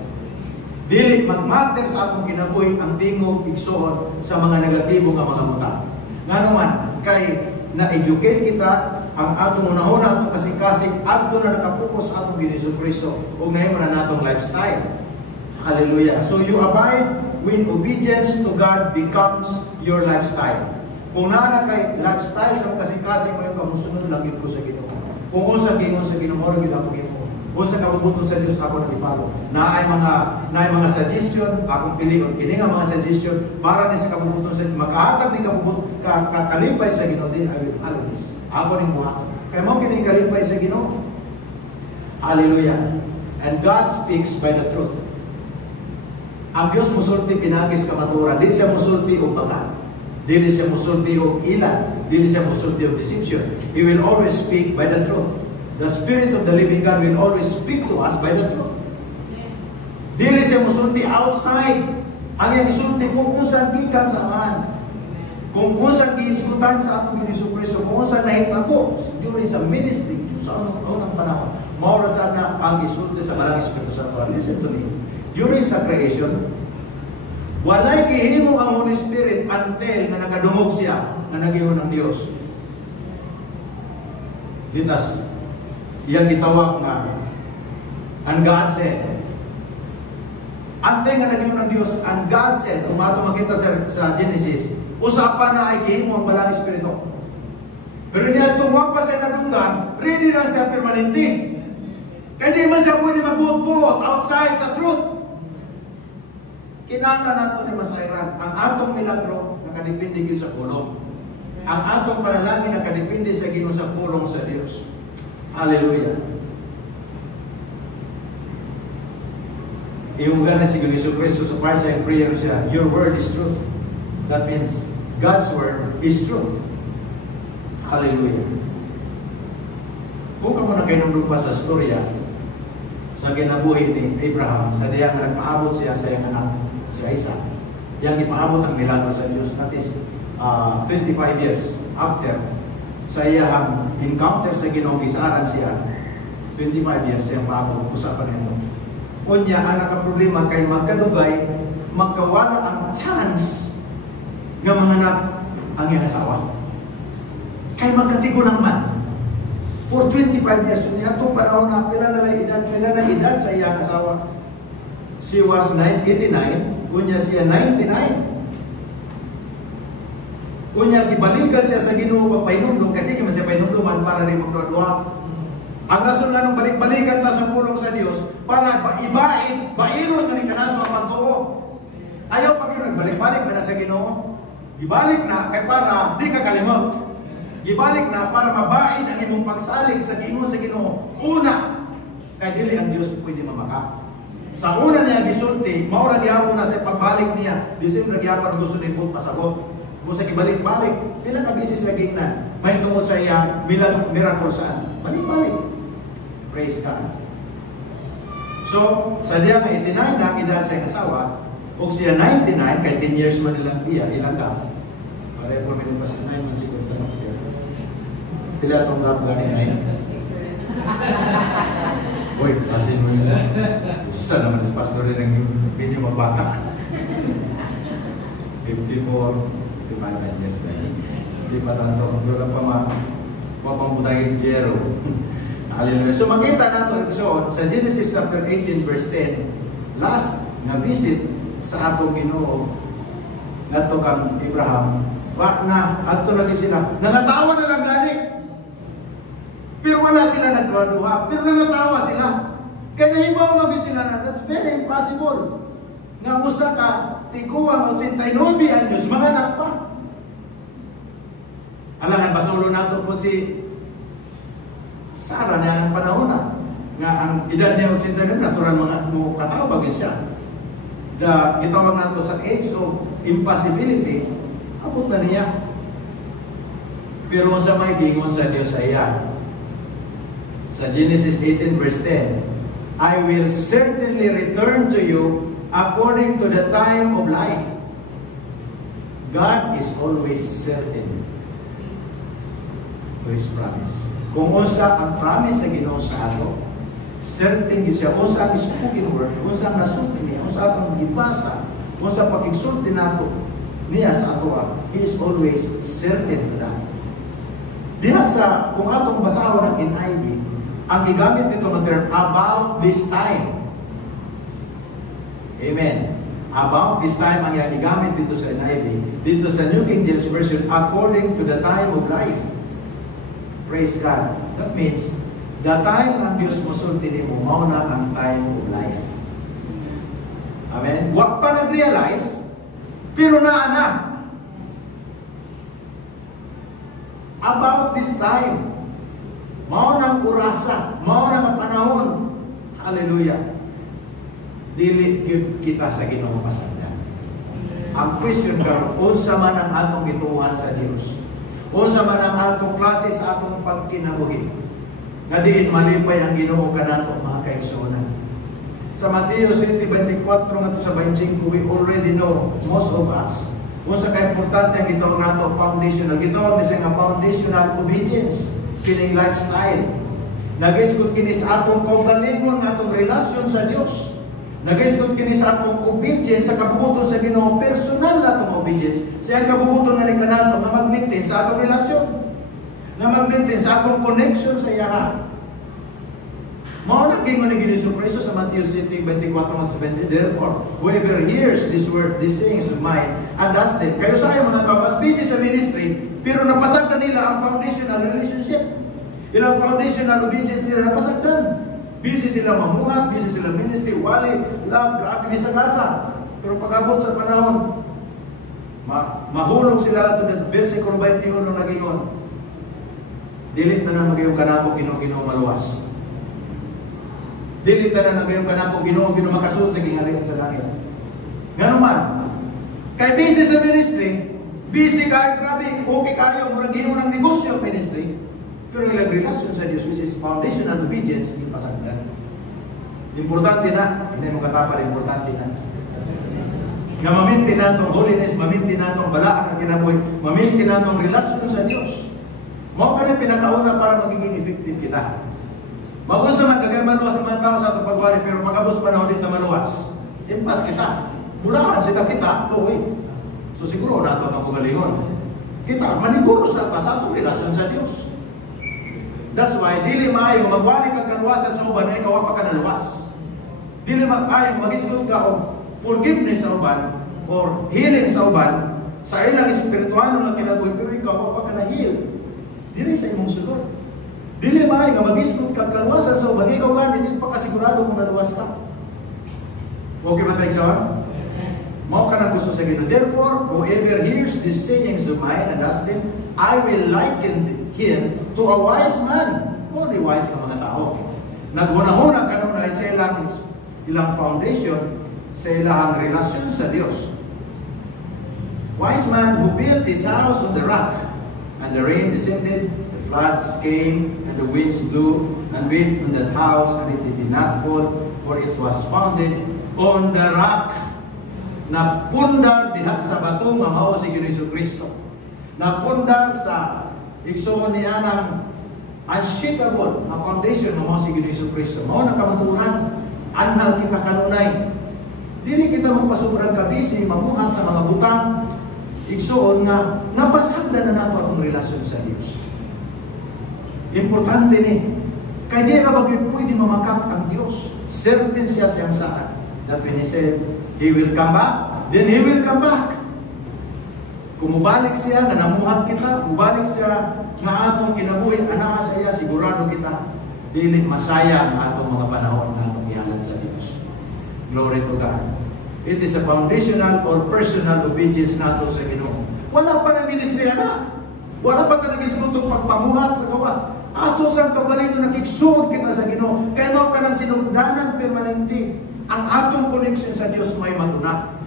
Dili magmatter sa atong kinabuhi ang tingog igsoon sa mga negatibo nga mga muta. Nga naman, kay na-educate kita, ang atong unahuna atong kasing-kasing adto na nakapokus sa atong Ginoong Kristo ug nahimo na natong lifestyle. Hallelujah. So you abide when obedience to God becomes your lifestyle. Kung naa kay lifestyle sa kasing-kasing mo kamusunod lang gid ko sa Ginoo. Kung unsa gingon sa Ginoo gid ako Ginoo. Kung sa kabubuton sa Dios ako nagipalo. Naay mga suggestion, akong pilion kini nga mga suggestion para ni sa kabubuton sa makahatag ni kabubuton kalipay sa Ginoo din I will follow this. Ako ning buhat. Kaya mo kini kalipay sa Ginoo. Hallelujah. And God speaks by the truth. Ang Dios musulti pinagis kamaturan, di siya musulti og baka. Dili siya musulti og ilan, dili siya musulti og deception. He will always speak by the truth. The Spirit of the living God will always speak to us by the truth. Dili siya musulti outside. Ang iyang isulti kung unsan gikan sa amahan. Kung unsan giisgutan sa atong Ginoong Kristo, kung unsan nahitabo during sa ministry sa unang panahon. Maura sana ang isulti sa Malang Espiritu Santo. Listen to me. During sa creation, walay gihimo ang Holy Spirit until na nakadungog siya na nag-iwan ng Diyos. Ditas, iyang gitawag nga, and God said, ante nga nag-iwan ng Diyos, and God said, kung ato makita sa Genesis, usapan na ay gihimo ang Balang Espiritu. Pero niya tumwag pa sa nadunggan, ready lang siya permanente. Kaya di man siya pwede mag-buot-buot outside sa truth. Kinahanglan nato ni masayran ang atong milagro nakadepende gyud sa pulong. Ang atong panalangin nakadepende sa Ginoo sa pulong sa Dios. Hallelujah. Yung ganas si Ginoong Kristo sa parsa and prayer siya, your word is truth. That means God's word is truth. Hallelujah. Kung ka mo na kinundog pa sa storya sa ginabuhi ni Abraham, sa diyang nagpaabot siya sa iyang anak, si Isaac. Yang ipaabot ang milagro sa Diyos. That is 25 years after sa iyang encounter sa Ginoo, gisaaran siya. 25 years siya paabot. Usapan ito. Unya, ang nakaproblema kay magkadugay, magkawala ang chance nga manganak ang iyang asawa. Kay magkatigulang man. For 25 years, itong panahon na pila na edad sa iyang asawa. She was 89, kunya siya 99. Kunya gibalikan siya sa Ginoo pagpainumdum kasi kaya siya painumduman para rin magdua-dua. Ang rason nga nung balik-balikan ta sa pulong sa Dios para bairon na rin kanano ang pagtuo. Ayaw pag yun nagbalik-balik na sa Ginoo. Gibalik na kay para di ka kalimot. Gibalik na para mabain ang imong pagsalig sa Ginoo sa Ginoo. Una, kay dili ang Dios pwede mamaka. Sa una niya gisulti, maura gihapon na sa pagbalik niya, December gihapon gusto ni Paul pasabot. Kung sa kibalik-balik, pinaka-busy sa gignan, may tungkol sa iya, miracle saan. Balik-balik. Praise God. So, sa diya ka 89 na ang edad sa iyang asawa, o siya 99, kay 10 years mo nilang iya, ilang ka? Pare po, minun pa siya 9 months siguro tanong siya. Pila itong gabla ni 9? Uy, asin mo yun. Saan naman si pastor rin ang hindi magbata? 54, 55 years na yun. Hindi pa nato. Wala pa mapamutagin Jero. Hallelujah. So makita nato sa Genesis chapter 18 verse 10, last na visit sa atong Ginoo nato kang Abraham, wa na adto lagi sila. Nangatawa na lang gani. Pero wala sila nagduha. Pero nangatawa sila. Kaya nahibaw mag sila na, that's very impossible. Nga musa ka, tiguang 89 anyos, mga anak pa. Alangan, basulo nato po si Sarah na ang panahon na. Nga ang edad niya 89, natural mga katao bagay siya. Gitawag nato sa age of impossibility, abot na niya. Pero sa may gingon sa Diyos sa iya, sa Genesis 18 verse 10, I will certainly return to you according to the time of life. God is always certain to His promise. Kung unsa ang promise na Ginoo sa ato, certain yun siya. Unsa ang spoken word, unsa ang nasulti niya, unsa ang gibasa, unsa pag-igsulti nato niya sa ato, He is always certain to that. Diha sa, kung atong basahon ng NIV, ang gigamit dito ng term, about this time. Amen. About this time ang gigamit dito sa NIV. Dito sa New King James Version, according to the time of life. Praise God. That means, the time ang Diyos mosulti ni mo, mauna ang time of life. Amen. Huwag pa nag-realize, pero na. About this time, mauna ang orasa, mauna ang panahon. Hallelujah. Dili kita sa Ginoo pasagdan. Ang question karon, unsa man ang atong gituuhan sa Dios? Unsa man ang atong klase sa atong pagkinabuhi? Nga diin malipay ang Ginoo kanato mga kaigsuonan. Sa Mateo 7:24 ngadto sa 25, we already know, most of us, unsa ka importante ang gituon nato foundational. Gituon bisag nga foundational obedience, kining lifestyle. Nagisgot kini sa atong kaugalingon nga atong relasyon sa Dios. Nagisgot kini sa atong obedience sa kabubuton sa Ginoo, personal na atong obedience. Sa kabubuton nga ni kanato nga mag-maintain sa atong relasyon, nga mag-maintain sa atong connection sa iya. Mao na gingon ni Jesu Kristo sa Matthew 7:24-20, therefore, whoever hears this word, these sayings of mine, and does them. Kayo sa ayo mga tao, mas busy sa ministry, pero napasagdan nila ang foundational relationship. Ilang foundational obedience nila napasagdan. Busy sila mamuhat, busy sila ministry, wali, love, grabe sa kasa. Pero pag-abot sa panahon, mahulog sila ito ng versikulo 21 na gingon. Dilit na magayong kanako, Ginoo maluwas. Dilit na magayong kanako, Ginoo makasuot sa gingalingan sa langit. Nga naman, kay busy sa ministry, busy kayo, grabe, okay kayo, murang Ginoo ng negosyo ministry. Pero ilang relasyon sa Diyos, which is foundational obedience, yung pasagdan. Importante na, hindi mo katapal, importante na. Nga mamintin na itong holiness, mamintin na itong balaan na kinabuhi, mamintin na itong relasyon sa Diyos. Mao ka rin pinakauna para magiging effective kita. Magunsa man, kagaya maluwas ang mga tao sa itong pagwari, pero pag-abos panahon din na maluwas. Impas kita. Mulahan sila kita, tuwi. So siguro na ito itong pagalingon. Kita, maniguro sa itong relasyon sa Diyos. That's why, dili maayo magwali kang kaluwasan sa uban na ikaw pa ka naluwas. Dili maayo mag-isgot ka o forgiveness sa uban or healing sa uban sa ilang espiritual na kinabuhi, pero ikaw pa ka na-heal. Dili sa imong sunod. Dili maayo nga mag-isgot kang kaluwasan sa uban, ikaw ba, hindi pa kasigurado kung naluwas ka. Okay ba tayo sa Mao ka na gusto sa Ginoo. Therefore, whoever hears these sayings of mine and does them, I will liken him to a wise man. Only wise ka mga tao. Naghuna-huna ka nun ay sa ilang foundation, sa ilang relasyon sa Diyos. Wise man who built his house on the rock, and the rain descended, the floods came, and the winds blew, and beat on that house, and it did not fall, for it was founded on the rock. Napundar diha sa bato nga mao si Jesu Kristo. Napundar sa igsoon niya ng unshakable na foundation nga mao si Jesu Kristo. Mao na kamaturan, anhal kita kanunay. Dili kita magpasubrang kabisi, mamuhat sa mga butang. Igsoon nga napasagdan na nato atong relasyon sa Dios. Importante ni, kay di na pwede mamakak ang Dios. Certain siya siyang saan. That when He said, He will come back, then He will come back. Kung mubalik siya, nga namuhat kita, mubalik siya, nga atong kinabuhi, anaa sa iya, sigurado kita, dili masaya ang atong mga panahon na atong ihalan sa Diyos. Glory to God. It is a foundational or personal obedience nato sa Ginoo. Wala pa na ministry na. Wala pa talaga sinutong pagpamuhat sa gawas. Ato sa kabalino nakiksuot kita sa Ginoo. Kaya mo ka ng sinugdanan permanente. Ang atong connection sa Diyos may matuna.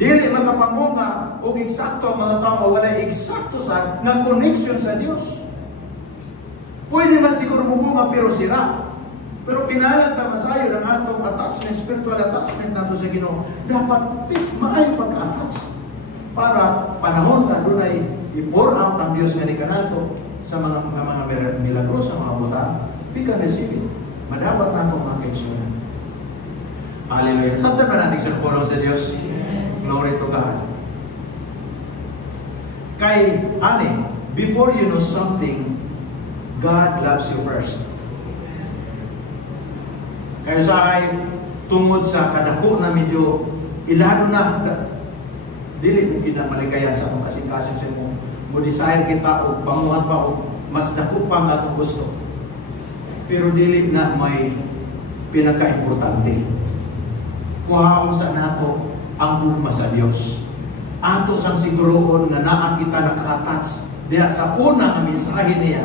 Dili makapamunga o eksakto ang mga tao, wala eksakto sa ng connection sa Diyos. Pwede man siguro mumunga pero sira. Pero kinalang tamasayo ng atong attachment, spiritual attachment nato sa Ginoo. Dapat fix, maayo pagka-attach. Para panahon na doon ay i-pour out ang Diyos nga ni kanato sa mga milagros, sa mga buta, we can receive it. Madapat natong mga kaisyonan. Hallelujah. Sabtan ba natin sa pulong sa Diyos? Glory to God. Kay ani, before you know something, God loves you first. Kaya sa ay, tungod sa kadako na medyo ilano na, dili mo kinamaligaya sa akong kasing-kasing sa mo desire kita o pamuhat pa o mas dako pa nga akong gusto. Pero dili na may pinaka-importante. Kuhaon sa nato ang hugma sa Dios. Ato sang siguroon nga naa kita naka-attach diha sa una ang mensahe niya.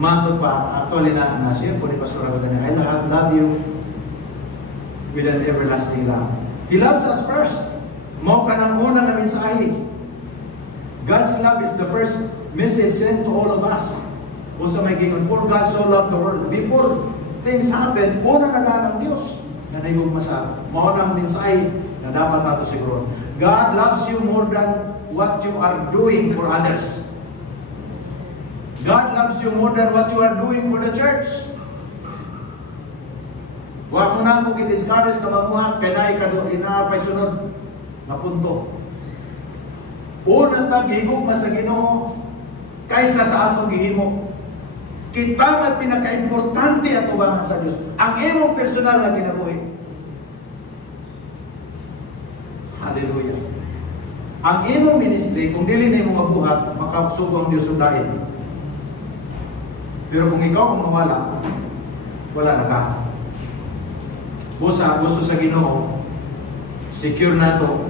Matod pa, actually na siya po ni Pastor Agad na, I love you with an everlasting love. He loves us first. Mao ka ng unang mensahe. God's love is the first message sent to all of us. Kung sa may gingon, for God so loved the world. Before things happen, una na ng Diyos na naigugma sa mao ng mensahe na dapat nato siguro. God loves you more than what you are doing for others. God loves you more than what you are doing for the church. Wa mo na mo kidiscourage ka mamuhat kay naay inaapay sunod na punto. Unang tagihog sa Ginoo kaysa sa atong gihimo. Kita man pinaka-importante ato ba sa Dios. Ang imong personal na kinabuhi. Hallelujah. Ang imong ministry kung dili na imong mabuhat, makasugo ang Dios undahin. Pero kung ikaw ang mawala, wala na ka. Gusto sa Ginoo, secure na to,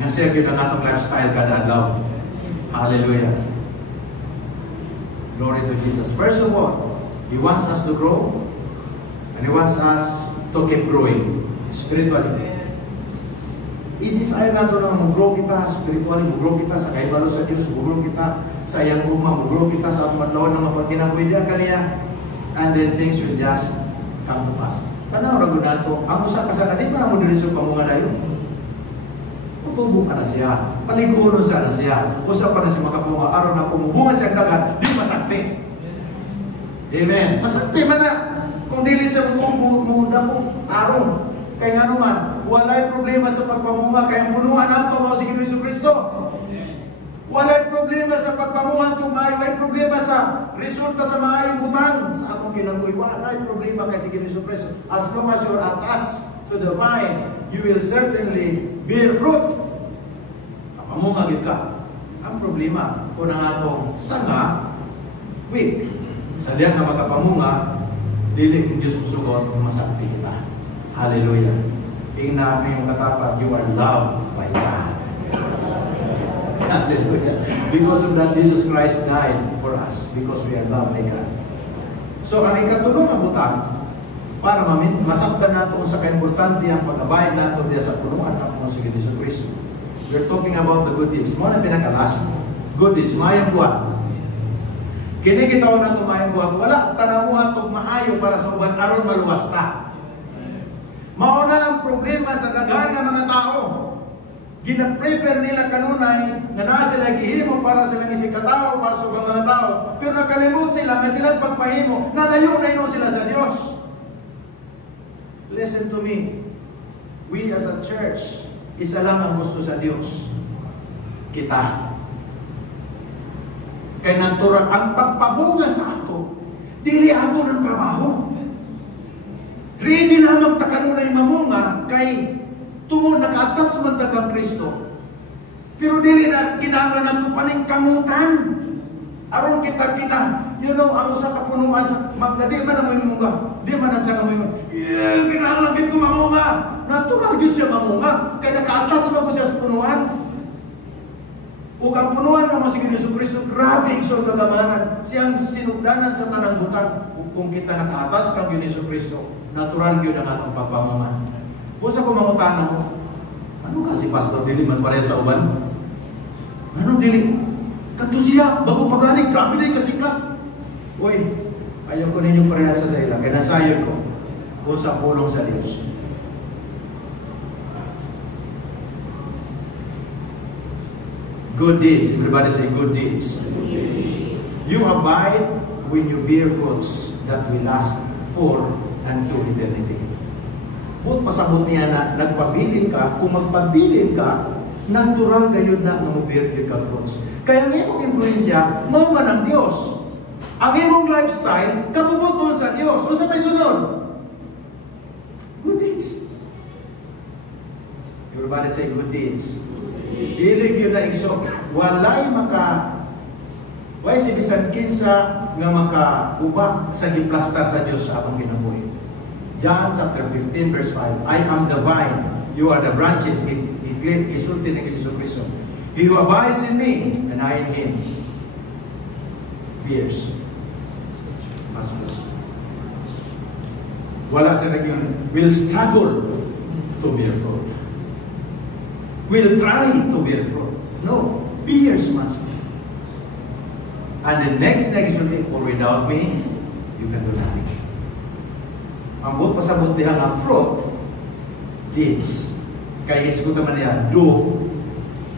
nga siya yun ang atong lifestyle kada adlaw. Hallelujah. Glory to Jesus. First of all, He wants us to grow, and He wants us to keep growing spiritually. I-desire nato na mag-grow kita spiritually, mag-grow kita sa kaibalo sa Diyos, mag-grow kita sa iyang ugma, mag-grow kita sa matlawan ng mapagkinabuhidya kaniya, and then things will just come to pass. Tanaw na nato, ang usa kasana, di pa na mo dinisyo pa mga dayo. Tutubo ka na siya, paligulo sa na siya, usa pa na siya makapunga, araw na pumubunga siya dagat, di masakti. Amen. Masakti man na, kung dili siya mumuda mo, araw. Kaya nga naman, walay problema sa pagpamunga, kaya punuan nato mo si Kristo Kristo. Walay problema sa pagpamunga kung may problema sa resulta sa maayong butang sa atong kinabuhi. Walay problema kay si Kristo Kristo. As long as you are attached to the vine, you will certainly bear fruit. Pamunga gid ka. Ang problema, kung ang atong sanga, weak. Sa diyan nga makapamunga, dili kung Diyos usugot, masakti kita. Hallelujah. Tingnan mo yung katapat, you are loved by God. Hallelujah. Because of that, Jesus Christ died for us because we are loved by God. So, ang ikatulong na butang, para masabtan natin sa kaimportante ang pag-abayad natin diya sa punuan ng Panginoon Jesus Cristo. We're talking about the good deeds. Mo na pinakalas. Good deeds, mayang buwan. Kini kita na ito mayang buwan. Wala, tanamuhan itong maayo para sa uban aron maluwas ta. Mauna ang problema sa daghan ng mga tao. Gina-prefer nila kanunay na nasa sila gihimo para silang isikatao, para sa mga tao. Pero nakalimut sila na silang pagpahimo, nalayo na yun sila sa Diyos. Listen to me. We as a church, isa lang ang gusto sa Diyos. Kita. Kaya natural, ang pagpabunga sa ato, dili ato ng trabaho. Ready lamang takanunay mamunga kay tungod nakaatas man ta kang Kristo. Pero dili na kinahanglan nato paningkamutan. Aron kita ang usa ka punuan sa magdi man ang mamunga. Di man sa mamunga. Kinahanglan gid ko mamunga. Natural gid siya mamunga kay nakaatas man ko siya sa punuan. Ug ang punuan ng si Kristo, grabe iso kagamanan. Siyang sinugdanan sa tanang butang. Kung kita nakaatas kang Kristo, natural yun ang atong pagpamungan. Busa ko mangutana mo, ano kasi pastor, dili man pareha sa uban? Ano dili? Kato siya, bago pagaling, grabe na yung kasikat. Uy, ayaw ko ninyo pareha sa ila, kaya nasayon ko, busa pulong sa Diyos. Good deeds, everybody say good deeds. You abide when you bear fruits that will last for unto eternity. Kung pasabot niya na nagpabilin ka, kung magpabilin ka, natural gayon na ng vertical fruits. Kaya ang imong influensya, mao man ang Dios. Ang imong lifestyle, kabubuton sa Dios. O sa may sunod? Good deeds. Everybody say good deeds. Dili yun na iksok. Walay Why si bisan kinsa nga makaubak sa giplastar sa Dios sa atong kinabuhi. John chapter 15 verse 5. I am the vine, you are the branches. Isulti ni Kristo. He who abides in me and I in him bears. Wala sa nagyon will struggle to bear fruit. Will try to bear fruit. No, bears must be. And the next will be, or without me, you can do nothing. Ang buot pasabot diha nga fruit, deeds. Kaya isgutan man niya, do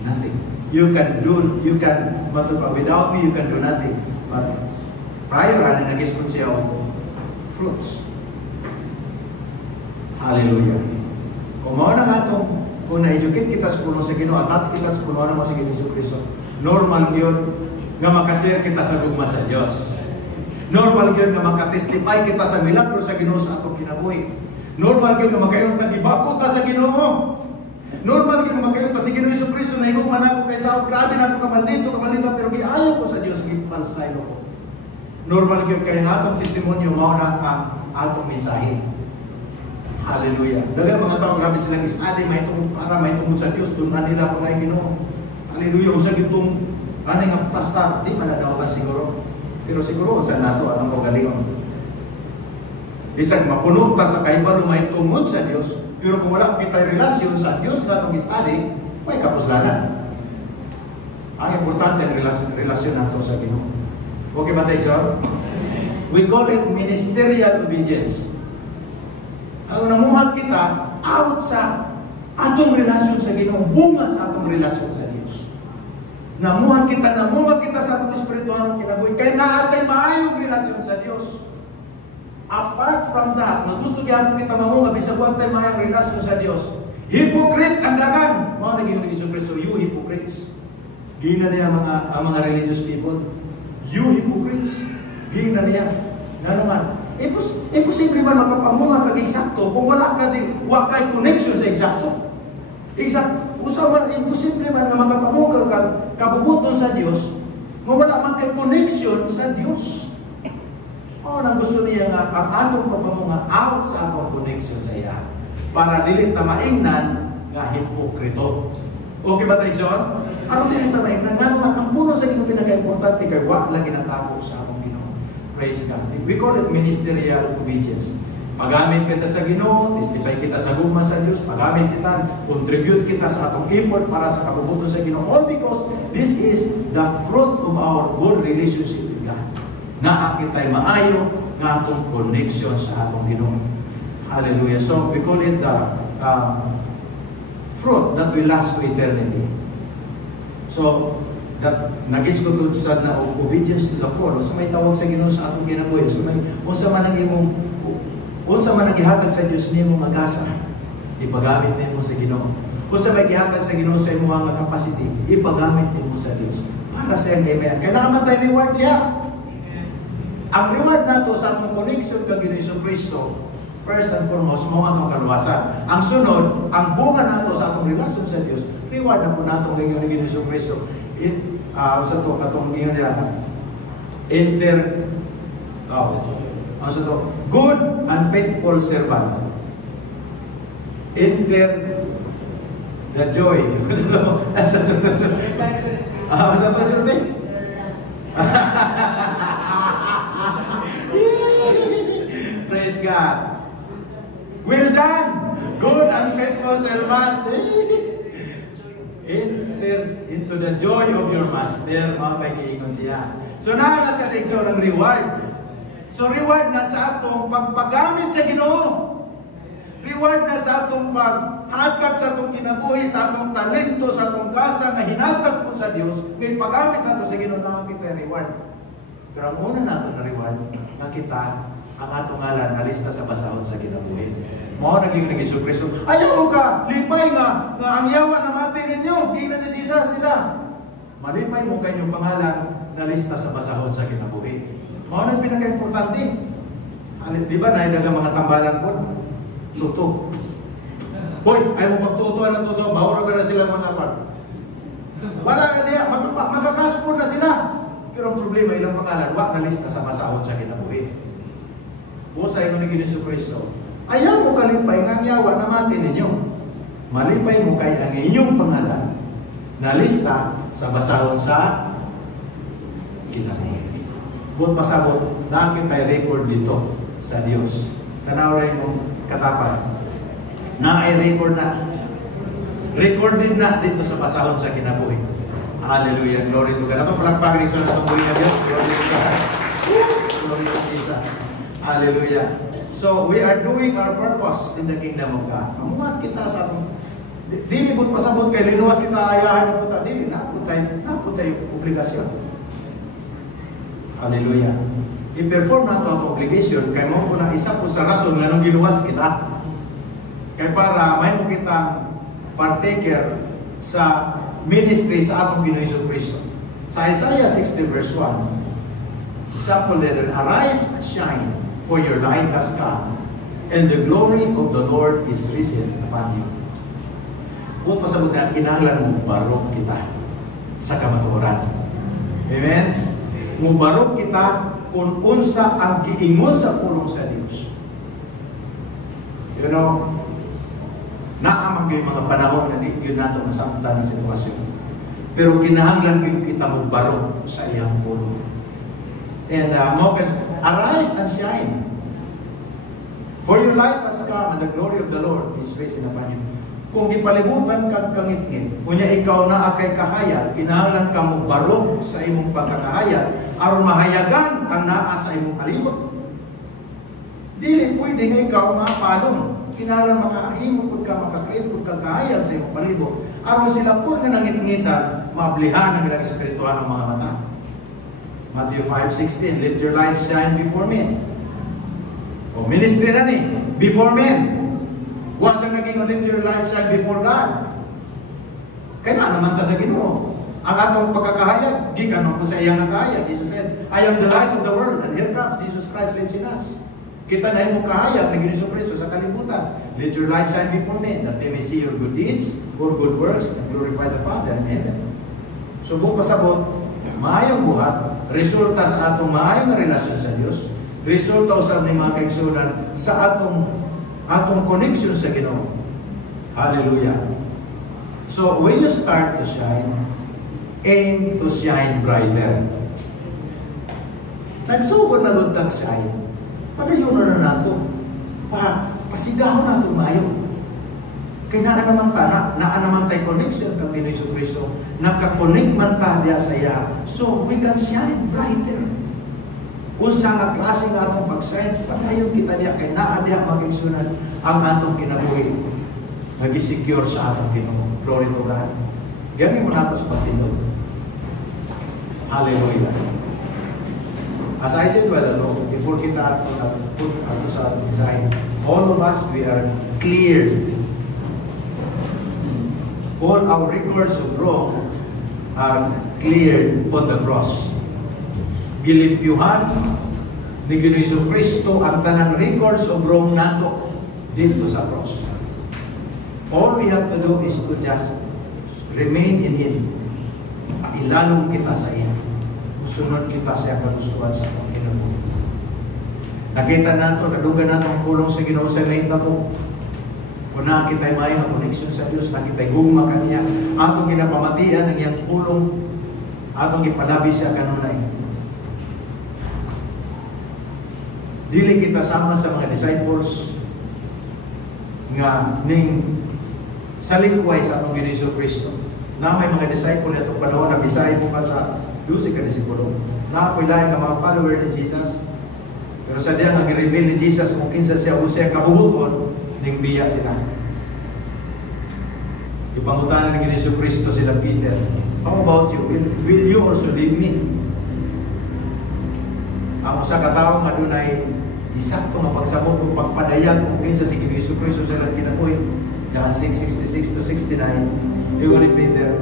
nothing. You can, without me, you can do nothing. But prior, nag-isgun siya fruits. Hallelujah. Kung mao na nga itong, kung na-educate kita sa puno sa Ginoo, attach kita sa puno na mo sa Ginoo Kristo, normal yun nga makasir kita sa lugma sa Diyos. Normal yun nga makatestify kita sa milagro sa Ginoo sa atong kinabuhi. Normal yun nga makayon ka gibako ta sa Ginoo. Normal yun nga makayon ta sa Ginoo Kristo na hinuman ako kay sao grabe na ako kamaldito pero giayo ko sa Dios gipan sa ko. Normal yun kay atong testimonyo mao na ang atong mensahe. Hallelujah. Daghang mga tao grabe silang isali para may tungod sa Dios doon na nila pagay Ginoo. Hallelujah. Usa gitong ani nga pastor, di man nadawatan siguro. Pero siguro sa nato ang magalingon. Bisag mapuno ta sa kahibalo may tungod sa Dios, pero kung wala kita relasyon sa Dios na itong study, may kapuslanan. Ang importante ang relasyon nato sa Ginoo. Okay ba tayo? We call it ministerial obedience. Ang namuhat kita out sa atong relasyon sa Ginoo, bunga sa atong relasyon sa Dios. Namuhat kita sa atong espiritual kinabuhi. Kaya naatay maayong relasyon sa Dios. Apart from that, na gusto gyapon kita mamunga bisag wa tay maayong relasyon sa Dios. Hypocrite ang dagan. Mao naging Hesus Kristo, you hypocrites. Gina niya ang mga religious people. You hypocrites. Gina niya. Na naman, imposible man makapamunga kag eksakto kung wala kay connection sa eksakto. Usaman, imposible man nga makapamunga kag kabubuton sa Dios kung wala man kay connection sa Dios. Nang gusto niya nga ang atong pagpamunga out sa atong connection sa iya para dili ta maingnan nga hipokrito. Okay ba tayo, John? Ano dili ta maingnan nga naman ang puno sa Ginoo pinaka-importante kay wa lang ginatapos sa atong Ginoo. Praise God. We call it ministerial obedience. Magamit kita sa Ginoo, testify kita sa gugma sa Dios, magamit kita, contribute kita sa atong effort para sa kabubuton sa Ginoo. All because this is the fruit of our good relationship with God. Na kita'y maayo nga atong connection sa atong Ginoo. Hallelujah. So we call it the fruit that will last to eternity. So that nagisgod sa na obedience to the call. So may tawag sa Ginoo sa atong kinabuhi. So may unsa man ang gihatag sa Dios nimo mag-asa, ipagamit nimo sa Ginoo. Unsa may gihatag sa Ginoo sa imong nga capacity, ipagamit nimo sa Dios. Para sa iyang kaya naman tayo reward niya. Ang reward nato sa atong connection kag Hesus Kristo, first and foremost, mo atong kaluwasan. Ang sunod, ang bunga nato sa atong relasyon sa Dios, reward na po nato kay Hesus Kristo. Sa to katong ingon nila. Good and faithful servant. Enter the joy. Praise God. Well done, good and faithful servant. Enter into the joy of your master. Mga pag-iingon siya. So na sa tekso ng reward. So reward na sa atong pagpagamit sa Ginoo. Reward na sa atong paghatag sa atong kinabuhi, sa atong talento, sa atong kasa nga hinatag po sa Dios, kay paggamit nato sa Ginoo na kita reward. Pero ang una nato na reward, nakita ang atong ngalan nalista sa basahon sa kinabuhi. Mao naging Hesus Kristo. Ayaw ka, lipay nga ang yawa na mati ninyo, tingnan ni Jesus sila. Malipay mo kanyang pangalan na lista sa basahon sa kinabuhi. Mao nang pinaka-importante. Di ba naidagang mga tambalan po? Tuto. Hoy, ayaw mo pagtutuan ng tuto, maura ba na sila manapan? Wala na niya, magkakaspor na sila. Pero ang problema, ilang pangalan, wak na lista sa basahon sa kinabuhi. Busay mo ni Ginoong Kristo. Ayaw mo kalipay ng yawa na mati ninyo. Malipay mo kay ang inyong pangalan na lista sa basahon sa kinabuhi. Buot pasabot, nakit tayo record dito sa Diyos. Tanaw mo katapan. Na ay record na. Recorded na dito sa basahon sa kinabuhi. Hallelujah. Glory to God. Ako palagpag riso na itong buhay na Diyos. Glory to God. Glory to Jesus. Hallelujah. So, we are doing our purpose in the kingdom of God. Amuhat kita sa atong dili bud pasabot kay linuwas kita ayahan na puta. Dili na tayo obligasyon. Hallelujah. I-perform na ito ang obligation kay mo po na isa po sa rason nga nung giluwas kita. Kaya para may mo kita partaker sa ministry sa atong Ginoong Kristo. Sa Isaiah 60 verse 1, example letter, arise and shine, for your light has come, and the glory of the Lord is risen upon you. Kung pasabot na, kinahanglan mo barok kita sa kamatuoran. Amen? Mubarok kita kung unsa ang giingon sa pulong sa Diyos. You know, naamang yung mga panahon na di yun nato masaktan ng sitwasyon. Pero kinahanglan yung kita magbarok sa iyang pulong. And arise and shine. For your light has come and the glory of the Lord is risen upon you. Kung ipalibutan kang kangit-ngit, kunya ikaw na akay kahayag, kinahanglan ka mo barok sa imong pagkakahayag, aron mahayagan ang naa sa imong palibot. Dili pwede nga ikaw mapalong. Kinahanglan makahimot ka, makakreate ka kahayag sa imong palibot, aron sila po nga nangit-ngitan, mablihan ang ilang espirituhan ng mga mata. Matthew 5:16, let your light shine before men. O ministry na ni, before men. Huwag sa naging let your light shine before God. Kaya naman ta sa Ginoo. Ang atong pagkakahayag, gikan man po sa iyang kahayag. Jesus said, I am the light of the world, and here comes Jesus Christ lives in us. Kita na yung kahayag na Ginoong Kristo sa kalibutan. Let your light shine before men, that they may see your good deeds, or good works, and glorify the Father in heaven. So buong pasabot, maayong buhat, resulta sa atong maayong relasyon sa Diyos, resulta usab ni mga kaigsunan sa atong connection sa Ginoo. Hallelujah. So when you start to shine, aim to shine brighter. Nagsugod na luntag shine. Padayon na nato. Pasigahon nato maayo. Kaya naman tayo connection kang Ginoong Kristo. Nakakonect man ta diya sa iya. So we can shine brighter. Kung sa nga klase nga atong pag-shine, padayon kita diya kay naa diya magigsunan ang atong kinabuhi. Nag-secure sa atong Ginoo. Glory to God. Gani mo nato sa pagtindog. Hallelujah. As I said well ago, before kita put ato sa design, all of us, we are cleared. All our records of wrong are cleared on the cross. Gilimpyuhan ni Ginoong Kristo ang tanang records of wrong nato dito sa cross. All we have to do is to just remain in Him. Ilalong kita sa Him. Sunod kita sa kagustuhan sa Panginoon. Nakita nato, nadugan nato ang pulong sa Ginoo sa naita ko. Kung nakita may connection sa Diyos, nakita gugma kaniya, atong ginapamatian ang iyang pulong, atong ipalabi siya kanunay. Dili kita sama sa mga disciples nga ning salikway sa atong Ginoong Kristo. Na may mga disciple ito panahon na bisay mo ka sa 12 ka disipulo. Nakapilayan ka mga follower ni Jesus. Pero sa diya nga i-reveal ni Jesus kung kinsa siya o siya kabubuton, ning biya sila. Ipangutanan ni Ginoong Kristo sila Peter, how about you? Will you also leave me? Ang usa ka tawo nga dunay isakto nga pagsabot ug pagpadayag kung kinsa si Ginoong Kristo sila kinabuhi. John 6:66 to 69. Ingon ni Peter,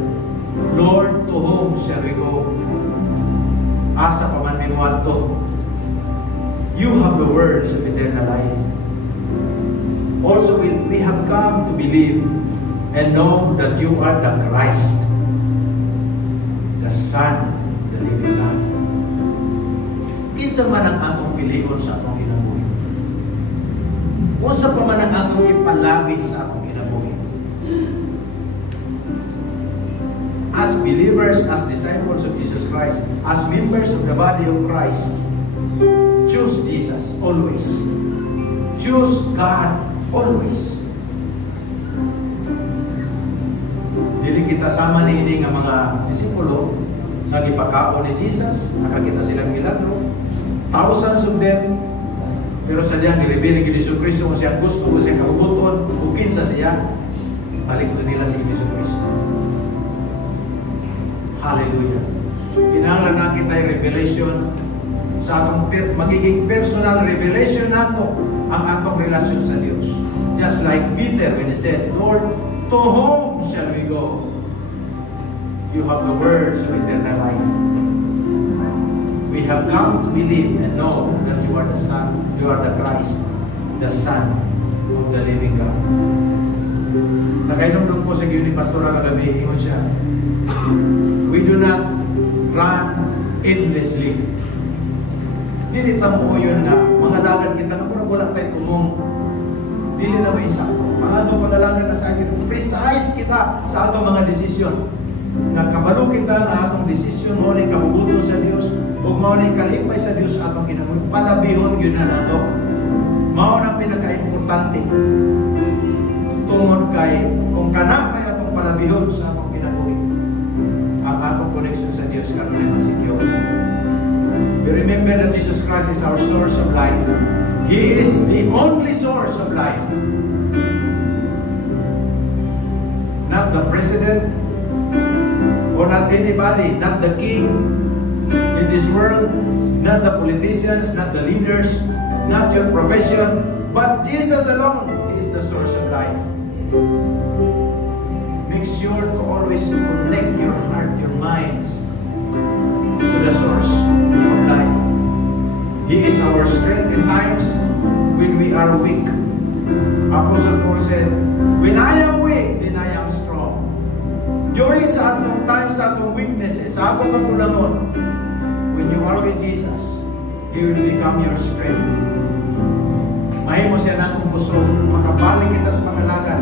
Lord, to whom shall we go? Asa pa man mimuad to? You have the words of eternal life. Also, we have come to believe and know that you are the Christ, the Son, the living God. Kinsa man ang atong piligon sa atong kinabuhi. Unsa pa man ang atong ipalabi sa atong kinabuhi. As believers, as disciples of Jesus Christ, as members of the body of Christ, choose Jesus always. Choose God always. Dili kita sama ni ini nga mga disipulo nga gipakaon ni Jesus, nakakita silang milagro. Thousands of them, pero sa diyang niribili ni Jesu Cristo kung siya gusto, kung siya kaubuton, kung kinsa siya, balik na nila si Jesu Cristo. Hallelujah. Kinahanglan na kita yung revelation sa atong magiging personal revelation nato ang atong relasyon sa Diyos. Just like Peter when he said, Lord, to whom shall we go? You have the words of eternal life. We have come to believe and know that you are the Son, you are the Christ, the Son of the living God. Nakainom po sa ni Pastora kagabi, ingon siya, we do not run endlessly. Dili tamo yun na mga dagat kita nga mura wala tayo kumong. Dili na may sakto. Mga padalangan na sa akin, precise kita sa atong mga desisyon. Nakabalo kita nga atong desisyon mo ni kabubuton sa Dios ug mao ni kalipay sa Dios atong kinabuhi. Palabihon gyud na nato. Mao na pinaka-importante. Tungod kay kung kana may atong palabihon sa atong kinabuhi, ang atong connection sa Dios karon ay masecure. We remember that Jesus Christ is our source of life. He is the only source of life. Not the president, or not anybody, not the king in this world, not the politicians, not the leaders, not your profession, but Jesus alone is the source of life. Make sure to always connect your heart, your minds to the source of life. He is our strength in times when we are weak. Apostle Paul said, when I am weak, then I am strong. During sa atong times, sa atong weaknesses, sa atong kakulangon, when you are with Jesus, He will become your strength. Mahimo siya na kung puso, makabalik kita sa pangalagan.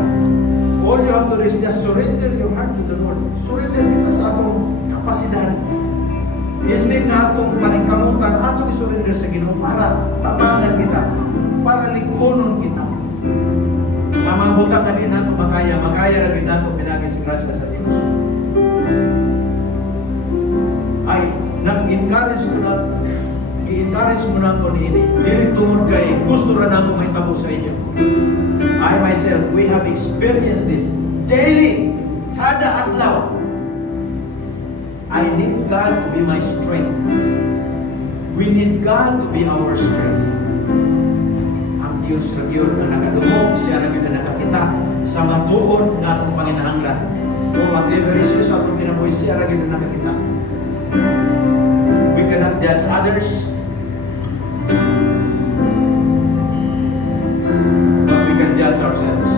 All you have to do is just surrender your heart to the Lord. Surrender kita sa atong kapasidad. Instead na atong paningkamutan, atong isurrender sa Ginoo para tabangan kita, para lingkunon kita. Mamabutan ka din nato makaya na din nato pinagis grasya sa Diyos. Ay, nag-encourage ko na, i-encourage mo na ko ni ini. Dili tungod kay gusto rin ako may tabo sa inyo. I myself, we have experienced this daily, kada adlaw. I need God to be my strength. We need God to be our strength. Ang Diyos nagyon na nakadumog, siya nagyon na nakakita sa matuon na atong panginahanglan. O whatever issues atong kinabuhi, siya nagyon na nakakita. We cannot judge others, but we can judge ourselves.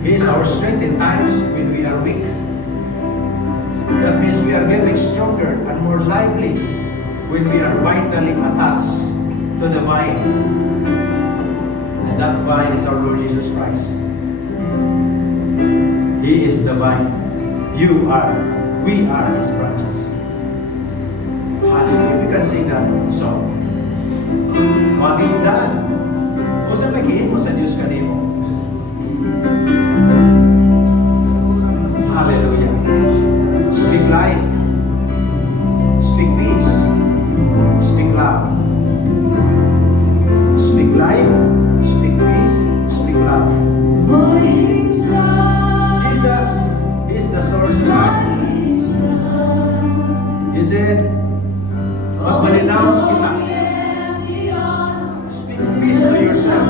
He is our strength in times when we are weak. That means we are getting stronger and more lively when we are vitally attached to the vine. And that vine is our Lord Jesus Christ. He is the vine. We are His branches. Hallelujah. We can sing that song. What is that? Kung sa pagkihin mo sa Diyos kanimo. Hallelujah. Speak life. Speak peace. Speak love. Speak life. Speak peace. Speak love. Jesus is the source of life. He said, magmalinaw kita. Speak peace to yourself.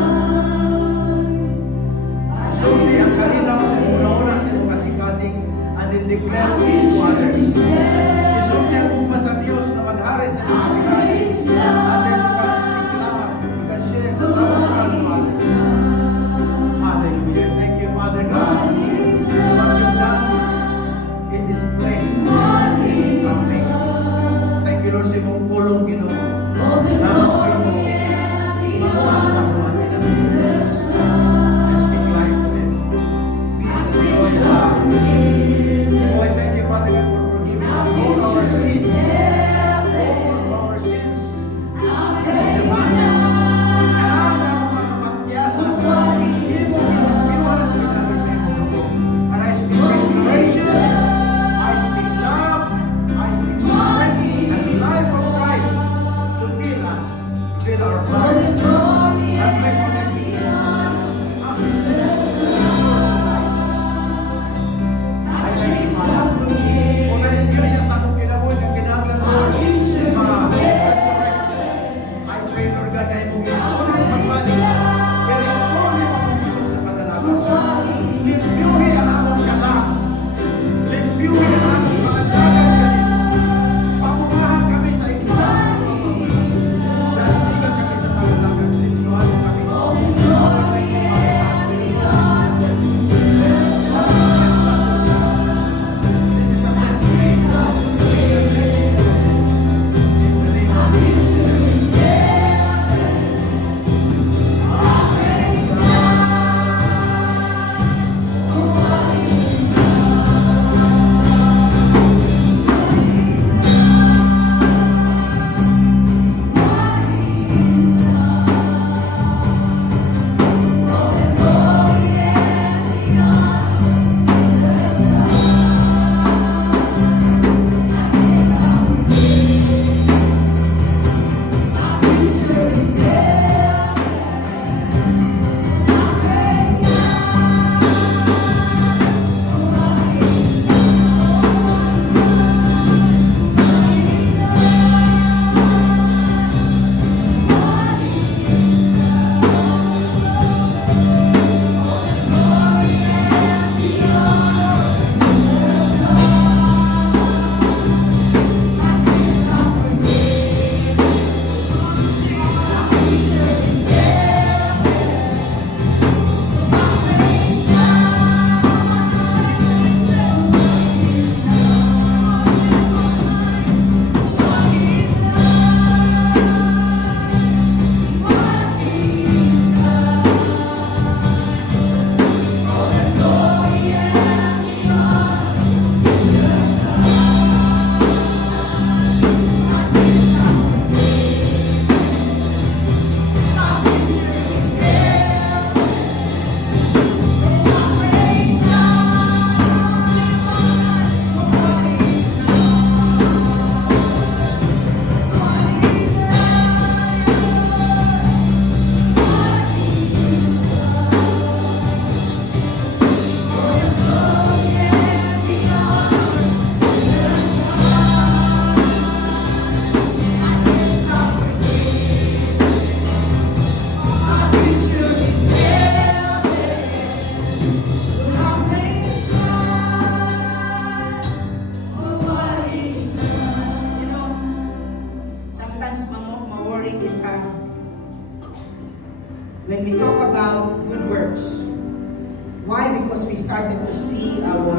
started to see our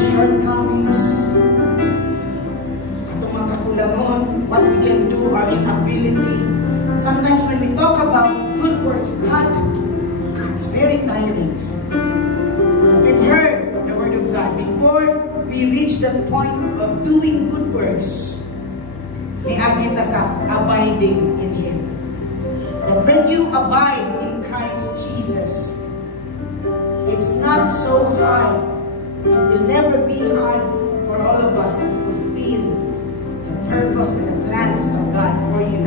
shortcomings, atong mga kakulangon, what we can do, our inability. Sometimes when we talk about good works, God's very tiring. We've heard the word of God. Before we reach the point of doing good works, niagin na sa abiding in Him. That when you abide in Christ Jesus, it's not so hard. It will never be hard for all of us to fulfill the purpose and the plans of God for you,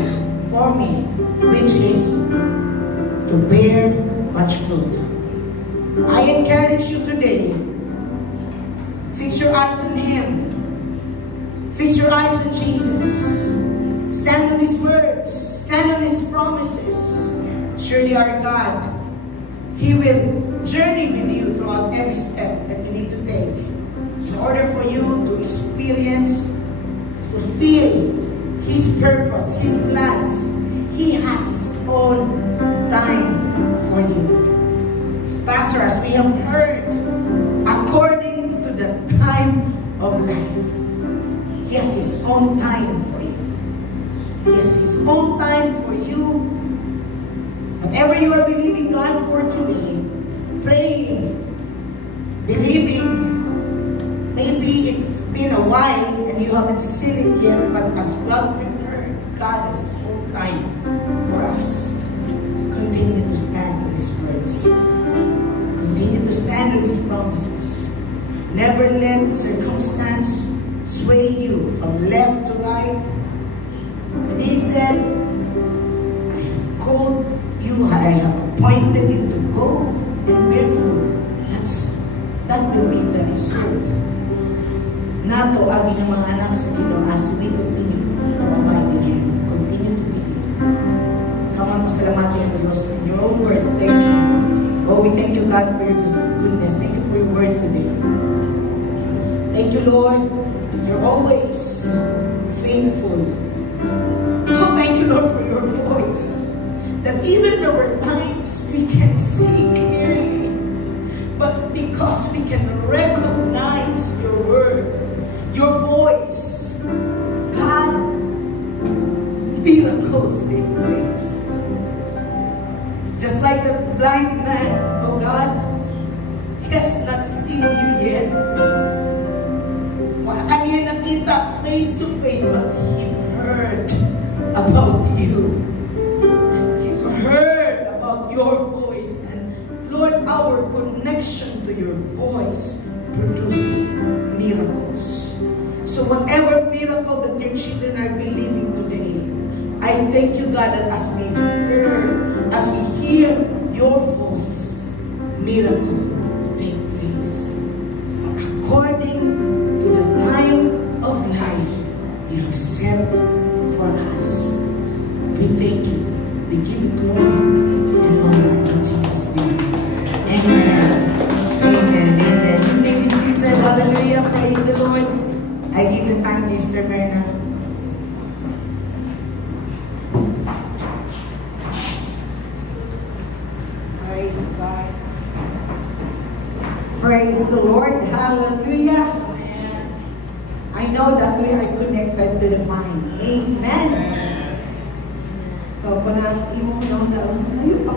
for me, which is to bear much fruit. I encourage you today, fix your eyes on Him. Fix your eyes on Jesus. Stand on His words. Stand on His promises. Surely our God, He will journey with you throughout every step that you need to take in order for you to experience, to fulfill His purpose, His plans. He has His own time for you. Pastor, as we have heard, according to the time of life, He has His own time for you. He has His own time for you. Whatever you are believing God for today, praying, believing, maybe it's been a while and you haven't seen it yet, but as well we've heard, God has His own time for us. Continue to stand on His words. Continue to stand on His promises. Never let circumstance sway you from left to right. When He said, I have called you, I have appointed you to go and bear fruit, that will be the result. Nato ang inyong mga anak sa Ginoo as we continue to abide in Him. Continue to believe. Come on, pasalamati ang Diyos in your own words. Thank you. Oh, we thank you, God, for your goodness. Thank you for your word today. Thank you, Lord. You're always faithful. Oh, thank you, Lord, for your voice. That even there were times we can see clearly, but because we can recognize your word, your voice, God, miracles take place. Just like the blind man, oh God, he has not seen you yet. Wala kanya nakita face to face, but he heard about you. He heard about your voice. And Lord, our connection to your voice produces miracles. So whatever miracle that your children are believing today, I thank you, God, that as we hear your voice, miracle take place. According to the time of life you have set for us. We thank you. We give you glory and honor in Jesus' name. Amen. Amen. Amen. You may be seated. Hallelujah. Praise the Lord. I give the time to Sister Myrna. Praise God. Praise the Lord. Hallelujah. I know that we are connected to the vine. Amen. So, kung imo know na you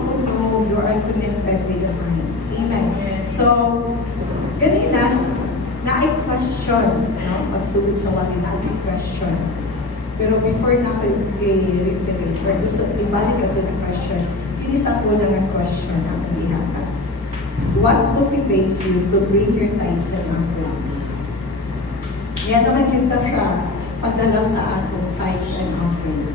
are connected to the vine. Amen. So, ganina, na-question, no? Pagsugod sa wali, na-question. Pero before natin i-reiterate, or gusto ibalik ito na question, isa po na nga question ang ihapat. What motivates you to bring your tithes and offerings? Yan naman kita sa pagdala sa atong tithes and offering.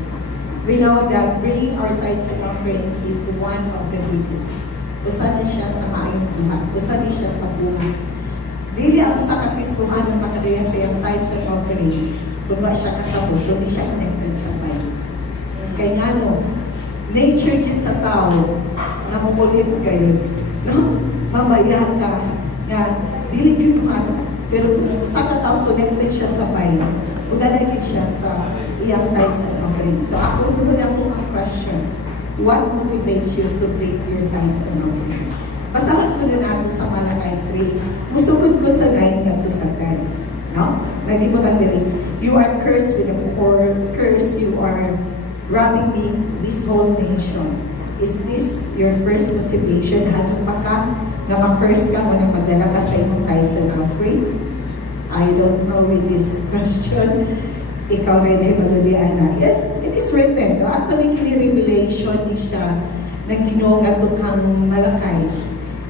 We know that bringing our tithes and offering is one of the duties. Usa na siya sa maayong buhat. Usa na siya sa buhat. Dili ako sa kapistuhan na makadaya sa yung tithes and offering. Kung ba siya kasabot, hindi siya connected sa Bible. Kaya nga no, nature yun sa tao, na mamulit kayo. No? Mamayahan ka na dili yun kumana. Pero sa katao, connected siya sa Bible. Ulalagin siya sa iyang tithes and offering. So ako, muna po ang question. What motivates you to bring your tithes and offering? Basahan ko na natin sa Malakay 3. Musugod ko sa 9 ngadto sa 10. No? Nagibutan diri. You are cursed with a poor curse. You are robbing me, this whole nation. Is this your first motivation? Hanong pa ka na ma-curse ka o na magdala ka sa imong tithes and offering? I don't know with this question. Ikaw rin ay Malodiana. Yes, it is written. No? Actually, revelation ni siya na Ginoo nga kang Malakay.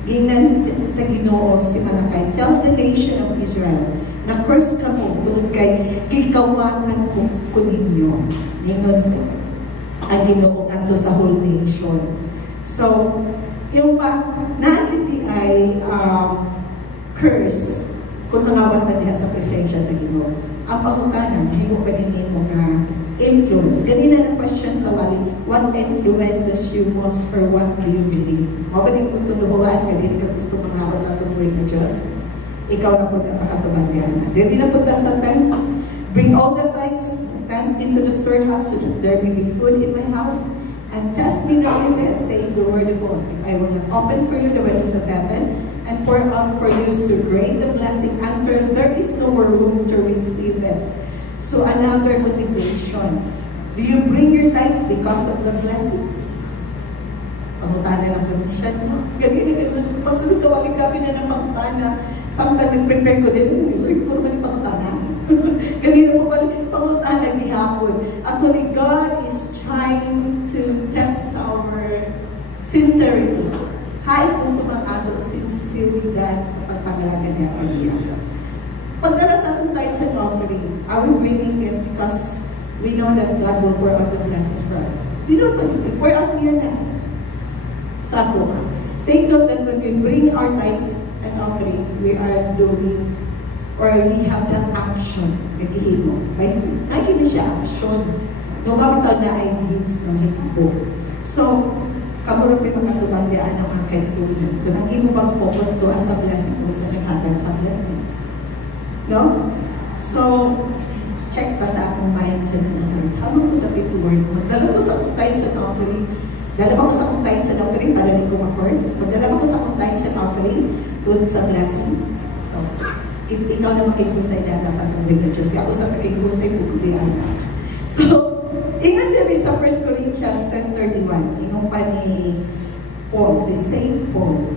Gingnan sa Ginoo si Malakay. Tell the nation of Israel na curse ka mo tungod kay gikawatan ko ninyo. Ningon sa ang Ginoo ato sa whole nation. So, yung pa, naagiti ay curse kung mangawat na diha sa preferensya sa Ginoo. Ang pangutanan, hingo pa din yung mga influence. Ganina na question sa wali, what influences you most or what do you believe? Mabaling kung tuluhuan ka, hindi ka gusto mangawat sa atong buhay ng Diyos. Ikaw na po na pakatubagyan. Dili na po ta sa time, bring all the tithes into the storehouse so that there may be food in my house. And test me now in this, says the word of hosts. If I will not open for you the windows of heaven and pour out for you so great the blessing until there is no more room to receive it. So another motivation. Do you bring your tithes because of the blessings? Pangutana ng condition mo. Ganyan, pagsunod sa waling gabi na ng pangutana, sometimes nag-prepare ko din, Lord, puro ba yung pangutana? Ganyan po ba pangutana ni hapon? Actually, God is trying to test our sincerity. Hi, kung tumakado, sinceridad sa pagpangalaga niya o niya. Pagdala sa ating tithes and offering, are we bringing it because we know that God will pour out the blessings for us? Di na pa yun, pour out niya na. Sa ato. Take note that when we bring our tithes and offering, we are doing, or we have that action, nagihimo. Naging na siya action. Nung mabitaw na ay deeds ng hikipo. So, kamuro pa makatubandaan ng mga kaisunan. Kung ang imo bang focus to as a blessing, kung sa naghatag sa blessing. No? So, check pa sa akong mindset ng Lord. How will put a big word? Magdala ko sa akong tithes and offering. Dala ko sa akong tithes and offering para hindi ko ma-curse. Magdala ko sa akong tithes and offering doon sa blessing. So, ikaw na makikusay na sa akong ng Diyos. Kaya ako sa makikusay po kulihan. So, ingat din sa 1 Corinthians 10:31. Inong pa ni Paul, si St. Paul.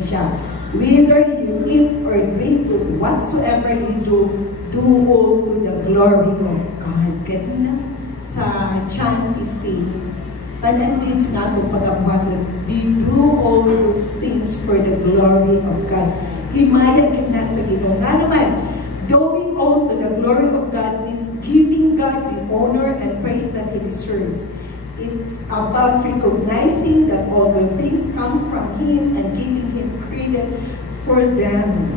Siya, whether you eat or drink, whatsoever you do, do all to the glory of God. Kanina sa John 15, tanandis nga itong pag-abuhaton, we do all those things for the glory of God. Himaya na sa Ginoo. Nga naman, doing all to the glory of God is giving God the honor and praise that He deserves. It's about recognizing that all good things come from Him and giving Him credit for them.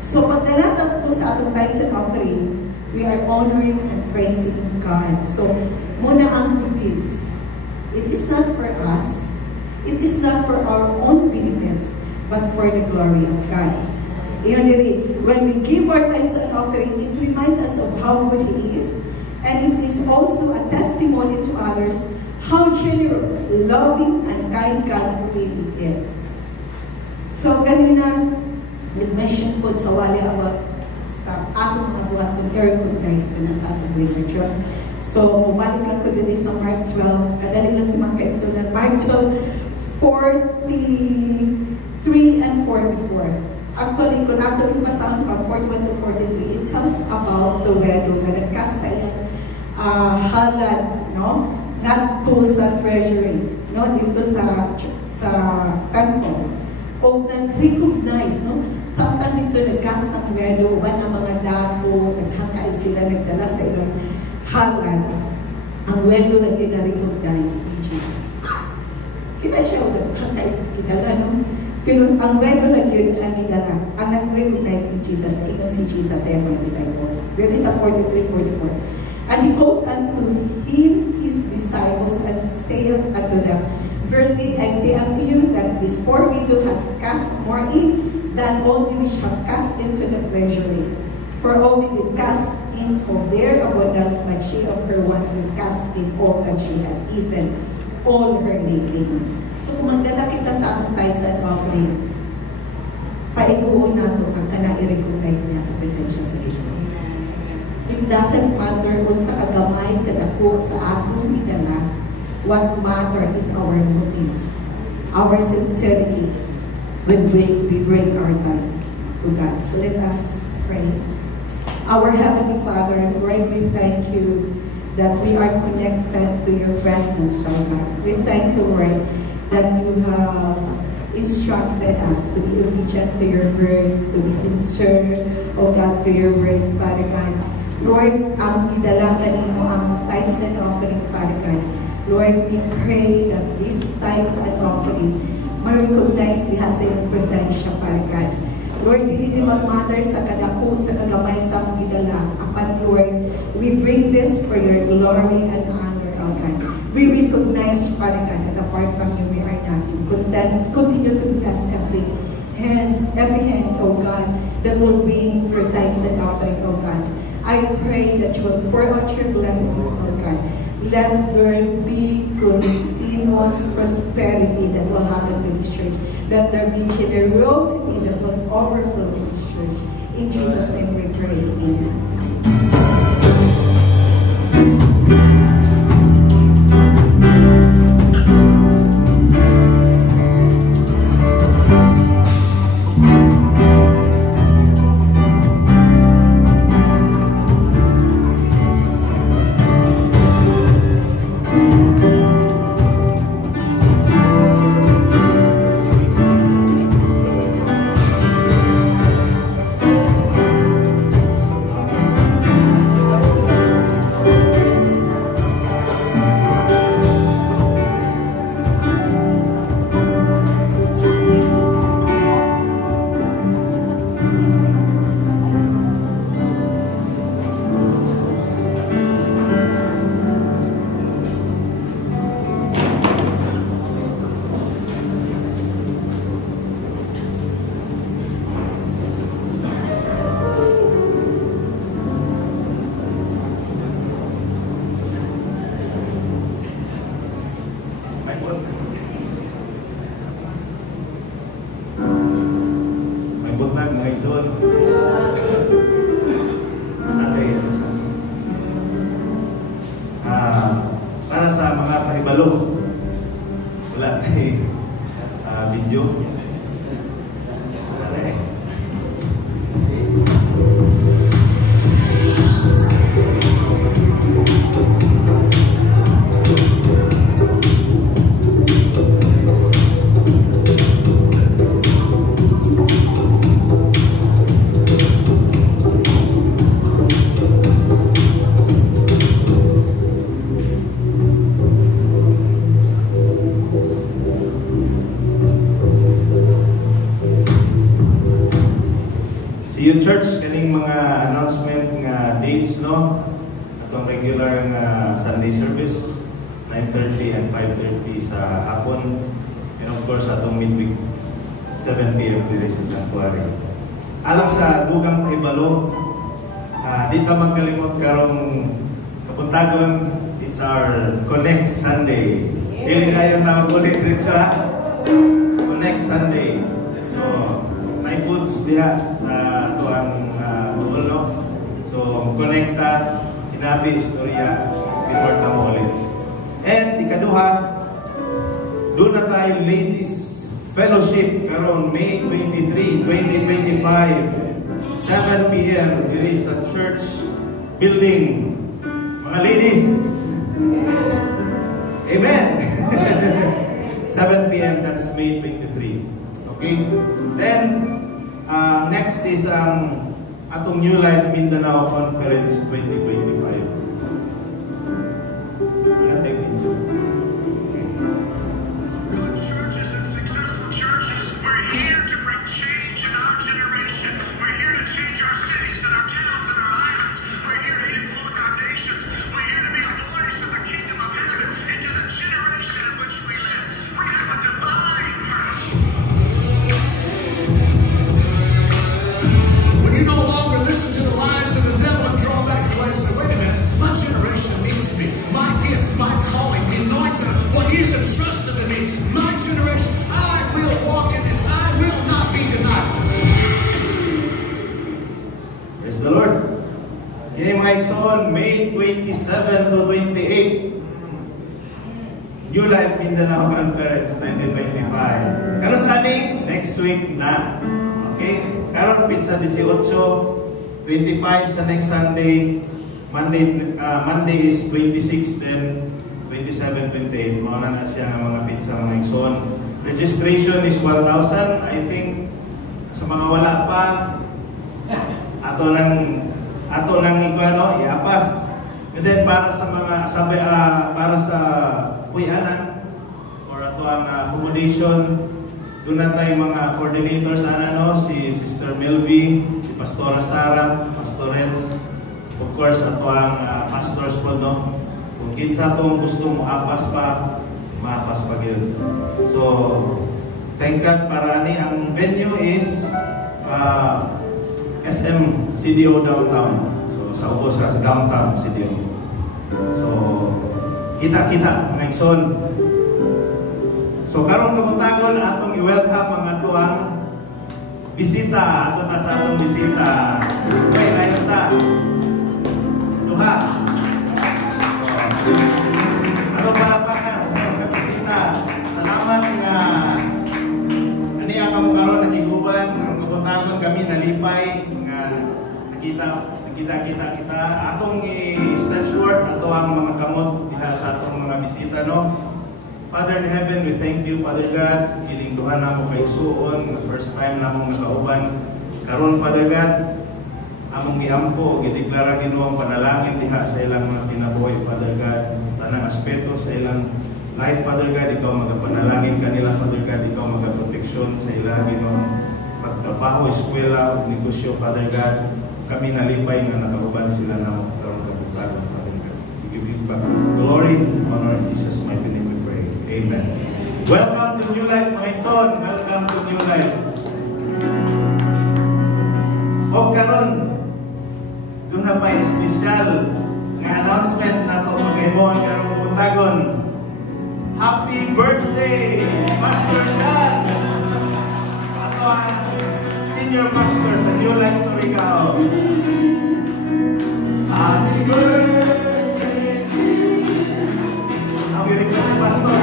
So, pag nalatan ito sa atong tithes and offering, we are honoring and praising God. So, muna ang motives. It is not for us. It is not for our own benefits, but for the glory of God. When we give our tithes and offering, it reminds us of how good He is. And it is also a testimony to others how generous, loving, and kind God really is. So, ganina, nag-mention po sa wali about sa atong mga buhat to recognize na sa atong way of Diyos. So, balik lang ko din sa Mark 12. Kadali lang yung mga kaisunan. Mark 12:43 and 44. Actually, kung nato rin basahan from 41 to 43, it tells about the widow na nagkasayang halad, no? Not to sa treasury, no? Dito sa temple. O nag-recognize, no? Samtang dito nagkas ng widow, ang mga dato, naghangkayo sila, nagdala sa ilang halad. Ang widow na kina-recognize ni Jesus. Kita siya, naghangkayo idala, no? Pero ang widow na yun ang idala, ang nag-recognize ni Jesus, ay si Jesus sa mga disciples. There is a 43-44. And he called unto him his disciples and saith unto them, verily I say unto you that this poor widow hath cast more in than all which have cast into the treasury. For all they did cast in of their abundance, but she of her want did cast in all that she had, even all her living. So kung magdala kita sa atong tithes and offering, paiguon nato kung kana i-recognize niya sa presensya sa Ginoo. It doesn't matter kung sa kagamay kadako sa atong idala. What matters is our motive, our sincerity when we bring our tithes to God. So let us pray. Our Heavenly Father, Lord, we thank you that we are connected to your presence, oh God. We thank you, Lord, that you have instructed us to be obedient to your word, to be sincere, oh God, to your word, Father God. Lord, ang idala kanimo ang tithes and offering, Father God. Lord, we pray that these tithes and offering ma-recognize diha sa iyong presensya, Father God. Lord, hindi mag-matter sa kadako, sa kagamay sa mong idala. Apan, Lord, we bring this for your glory and honor, oh God. We recognize, Father God, that apart from you, we are nothing. Continue to bless every hand, oh God, that will bring your tithes and offering, oh God. I pray that you will pour out your blessings, oh God. Let there be continuous prosperity that will happen in this church. Let there be generosity that will overflow in this church. In Jesus' name we pray. Amen. Para sa mga pahibalo, wala tayong video. Yung church, kaning mga announcement nga dates, no? Atong regular nga Sunday service, 9:30 and 5:30 sa hapon. And of course, atong midweek, 7 p.m. dito sa Sanctuary. Alam sa dugang pahibalo, di ka magkalimot karong kapuntagon, it's our Connect Sunday. Dili kayo tawag ulit rin siya. Connect Sunday. So, may foods diha sa tuang no? So, konekta, hinabi, istorya before tamo ulit. And ikaduha, doon na tayo ladies fellowship karon May 23, 2025, 7 p.m. diri sa church building. Mga ladies, amen. 7 p.m. that's May 23. Okay? Then, next is atong New Life Mindanao Conference 2025. Churches and successful churches, we're here to bring change in our generation. We're here to change our cities and our towns and our islands. We're here to influence our nations. We're here to be a voice of the kingdom of heaven into the generation in which we live. We have a divine purpose. When you no longer listen to the lies of the devil and draw back the light and say, wait a minute, mga igsoon, May 27 to 28. New Life Mindanao Conference 2025. Karon sa next week na. Okay? Karon pizza 18, 25 sa next Sunday. Monday is 26, then 27, 28. Mauna na siya mga pizza mga igsoon. Registration is 1,000. I think sa mga wala pa, ato lang iguano, iapas. And then para sa mga para sa kuyanan or ato ang accommodation, doon na tayo mga coordinators si Sister Melvie, si Pastora Sara, Pastor Reds, of course ato ang pastors po no. Kung kinsa tong gusto mo apas pa, maapas pa gyud. So thank God para ni ang venue is SM CDO downtown. So sa ubos sa downtown CDO. So kita-kita mga igsoon. So karong kabutagon atong i-welcome mga tuang bisita ato na sa atong bisita. Okay, lain sa duha. Atong palapakan atong bisita. Salamat nga ani ang karon nagiguban karong kabutagon kami nalipay nga kita atong i-stretch forth ato ang mga kamot diha sa atong mga bisita no. Father in heaven, we thank you, Father God. Kiling duha na mo kay suon, first time na mong nakauban. Karon Father God, among giampo, gideklara Ginoo ang panalangin diha sa ilang mga kinabuhi, Father God. Tanang aspeto sa ilang life, Father God, ikaw magapanalangin kanila, Father God, ikaw magaproteksyon sa ilang Ginoo. Pagtrabaho, eskwela, negosyo, Father God. Kami nalipay nga nakauban sila na karon kabutagon, Father God. We give you back glory, honor, in Jesus' mighty name. Amen. Welcome to New Life, mga igsoon. Welcome to New Life. O karon, doon na pa special nga announcement na ito mag-ibon karong butagon. Happy birthday, Pastor Dan! Ato ang senior pastor sa New Life Surigao. Happy birthday to you. Ang request ni Pastor.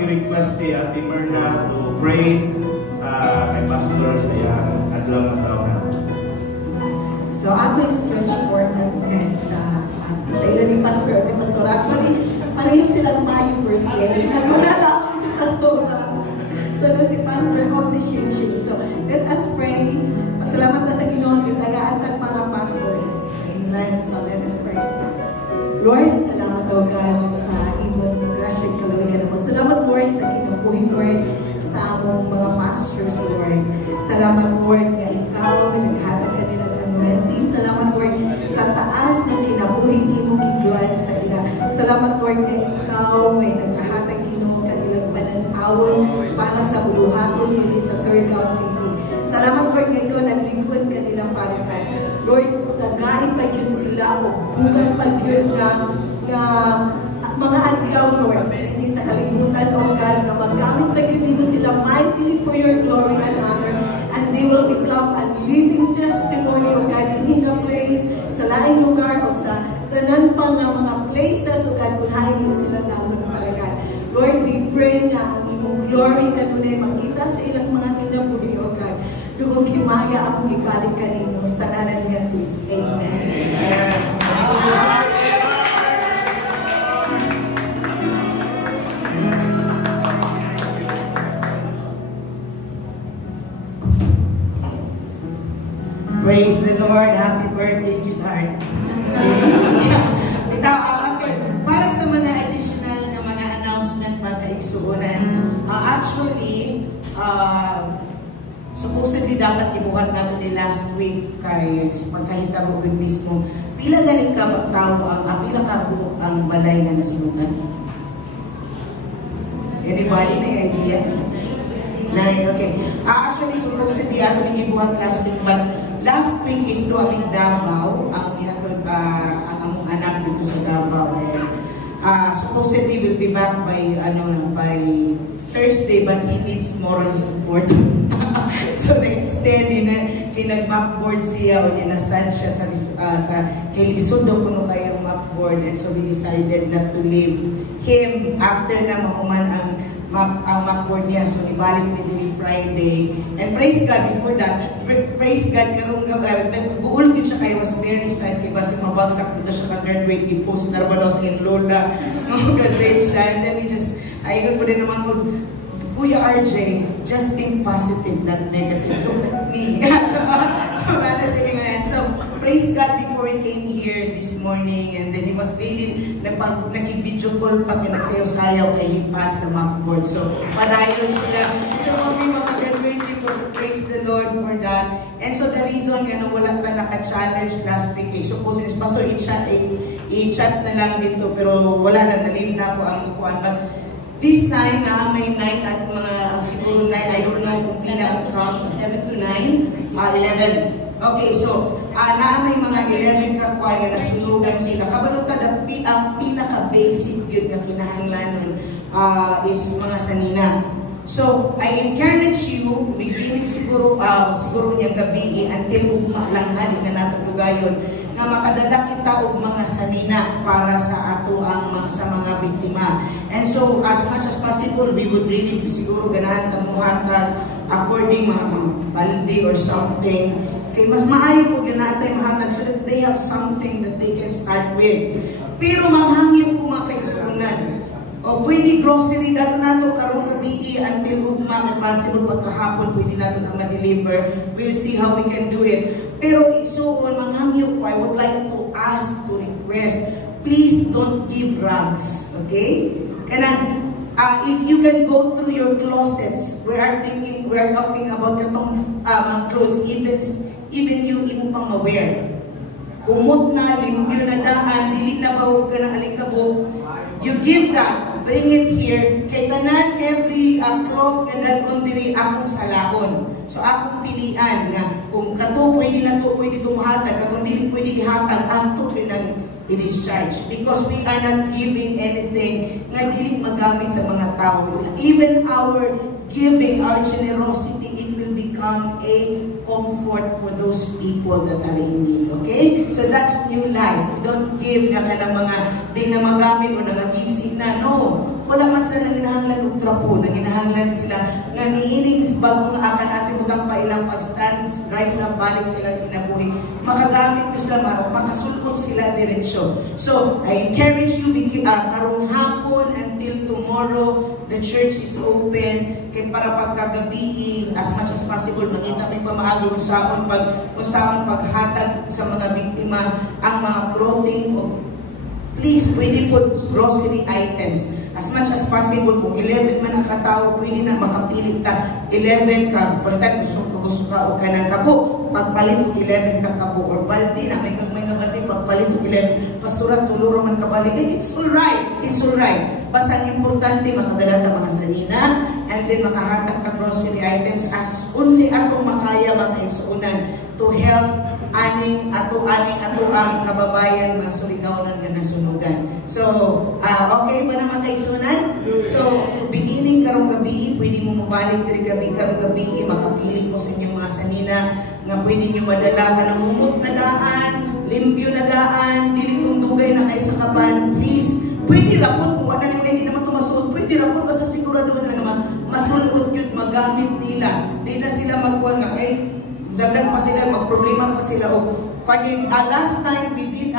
I-request si Ate Merna to pray sa kay Pastor sa iyang adlaw na taon. So ato stretch forth at sa ilan ni Pastor at Pastor actually pareho silang may birthday. Nagmulala ako si Pastor. So si Pastor o si Shim. So let us pray. Pasalamat na sa Ginoo gitagaan tag mga pastors. Amen. So let us pray. Lord, salamat o God sa imong grasyang kaluhian mo. Salamat Lord sa kinabuhi Lord sa among mga pastors Lord. Salamat Lord nga ikaw may naghatag ka nilang anointing. Salamat Lord sa taas ng kinabuhi imong giguan sa ila. Salamat Lord nga ikaw may naghatag Ginoo kanilang pananawon para sa buluhaton dili sa Surigao City. Salamat Lord nga ikaw naglingkod kanilang Father God. Lord, nagain pa yun sila o bukan pa yun nga mga adlaw, Lord. Hindi sa kalimutan, O God, na magamit pa yun dito sila mightily for your glory and honor. And they will become a living testimony, O God, in the place, sa laing lugar o sa tanan pa nga mga places, O God, kung hain mo sila dalawang Father. Lord, we pray na ang imong glory kanunay makita sa ilang mga kinabuhi, O God. Dugong himaya ang ibalik kanino sa ngalan ni Jesus. Amen. Amen. Praise the Lord. Happy birthday, sweetheart. Okay. Para sa mga additional na mga announcement, mga kaigsuunan, actually, supposedly dapat ibuhat nato ni last week kay sa pagkahitabo gud mismo. Pila ganit ka magtawo pila ka buok ang balay nga nasunugan? Anybody na idea? Nine, okay. Actually, supposedly ato ning ibuhat last week, but last week is to aming Davao, ang ihatod ang anak dito sa Davao. Supposedly will be back by Thursday, but he needs moral support. So na-extend kinag-mapboard siya o ninasan siya sa kay Lisod daw kuno kayang mapboard, and so we decided not to leave him after na mahuman ang mapboard niya. So ibalik ni diri Friday, and praise God before that, praise God karong guul gid siya kay was very sad kay basi mabagsak dito siya ka graduate post na ba daw sa lola graduate siya, and then we just ayun po din naman po, Kuya RJ, just think positive, not negative. Look at me. So, so, praise God before he came here this morning, and then he was really, nag-video call pa, nagsayaw-sayaw kay he passed the mapboard. So, padayon sila. So, may mga graduate dito, so praise the Lord for that. And so, the reason nga wala pa naka-challenge last week, supposedly, Pastor, i-chat na lang dito, pero wala na, naliw na ako ang kuwan. But, this time, may 9 at mga siguro 9, I don't know kung pinaka-count, 7 to 9, 11. Okay, so, may mga 11 kakuha na nasunugan sila. Kabalutan, ang pinaka-basic yun na kinahanglanon is mga sanina. So, I encourage you, beginning siguro niyang gabi, until ugma lang hanin na nato dugayon, na makadala kita og mga sanina para sa ato sa mga biktima. And so, as much as possible, we would really siguro ganahan tamuhatan according mga balde or something. Kay mas maayo po ganahan tayo mahatag so that they have something that they can start with. Pero maghangyo po mga kaigsuunan. O pwede grocery dalo nato karong gabi until ugma, kay possible pagkahapon pwede nato na ma-deliver. We'll see how we can do it. Pero igsuon, manghangyo ko, I would like to ask, to request, please don't give rags, okay? Kanang, if you can go through your closets, we are talking about katong mga clothes, even you pang ma-wear. Humot na, limpyo na daan, dili na bawag ka ng alikabok, you give that. Bring it here. Kay tanan every cloth na dadon diri akong salahon. So akong pilian nga kung kato pwede na to, pwede tumuhatag, kung dili pwede ihatag, ato pinang i-discharge. Because we are not giving anything nga dili magamit sa mga tao. Even our giving, our generosity, it will become a comfort for those people that are in need. Okay? So that's new life. Don't give nga ka ng mga di na magamit o nangagisi na. No. Wala man sila nanginahanglan og trapo, nanginahanglan sila nga niining bagong akan natin butang pa ilang pag-stand, rise up, balik sila kinabuhi. Makagamit ko sila, makasulkot sila diretsyo. So, I encourage you, karong hapon until tomorrow, the church is open. Kaya para pagkagabi, as much as possible, mangita may pamaagi kung saan paghatag sa mga biktima, ang mga clothing, please, pwede po grocery items. As much as possible, kung 11 man ang katao, pwede na makapili ta. 11 ka, palitan, gusto ka o ka ng kabo. Pagpalit o 11 ka kabo. Or baldi na, may nga baldi, pagpalit o 11. Pastorat, tuluro man ka bali. It's alright. It's alright. Basta ang importante, makadala ta mga sanina, and then makahatag ka grocery items as unsi atong makaya makaigsuunan to help aning ang kababayan mga surigawon nga nasunugan. So, okay ba na makaigsuunan? So, beginning karong gabi, pwede mo mabalik diri gabi karong gabi, makapili mo sa inyong mga sanina nga pwede nyo madala ka ng umot na daan, limpyo na daan, dili tundugay na kay sa kaban. Please, pwede rapon kung wala nyo hindi naman ito masuot, pwede rapon basta siguraduhan na naman masuot yun, magamit nila. Di na sila magkuhan nga, dagan pa sila, magproblema pa sila. Last time we did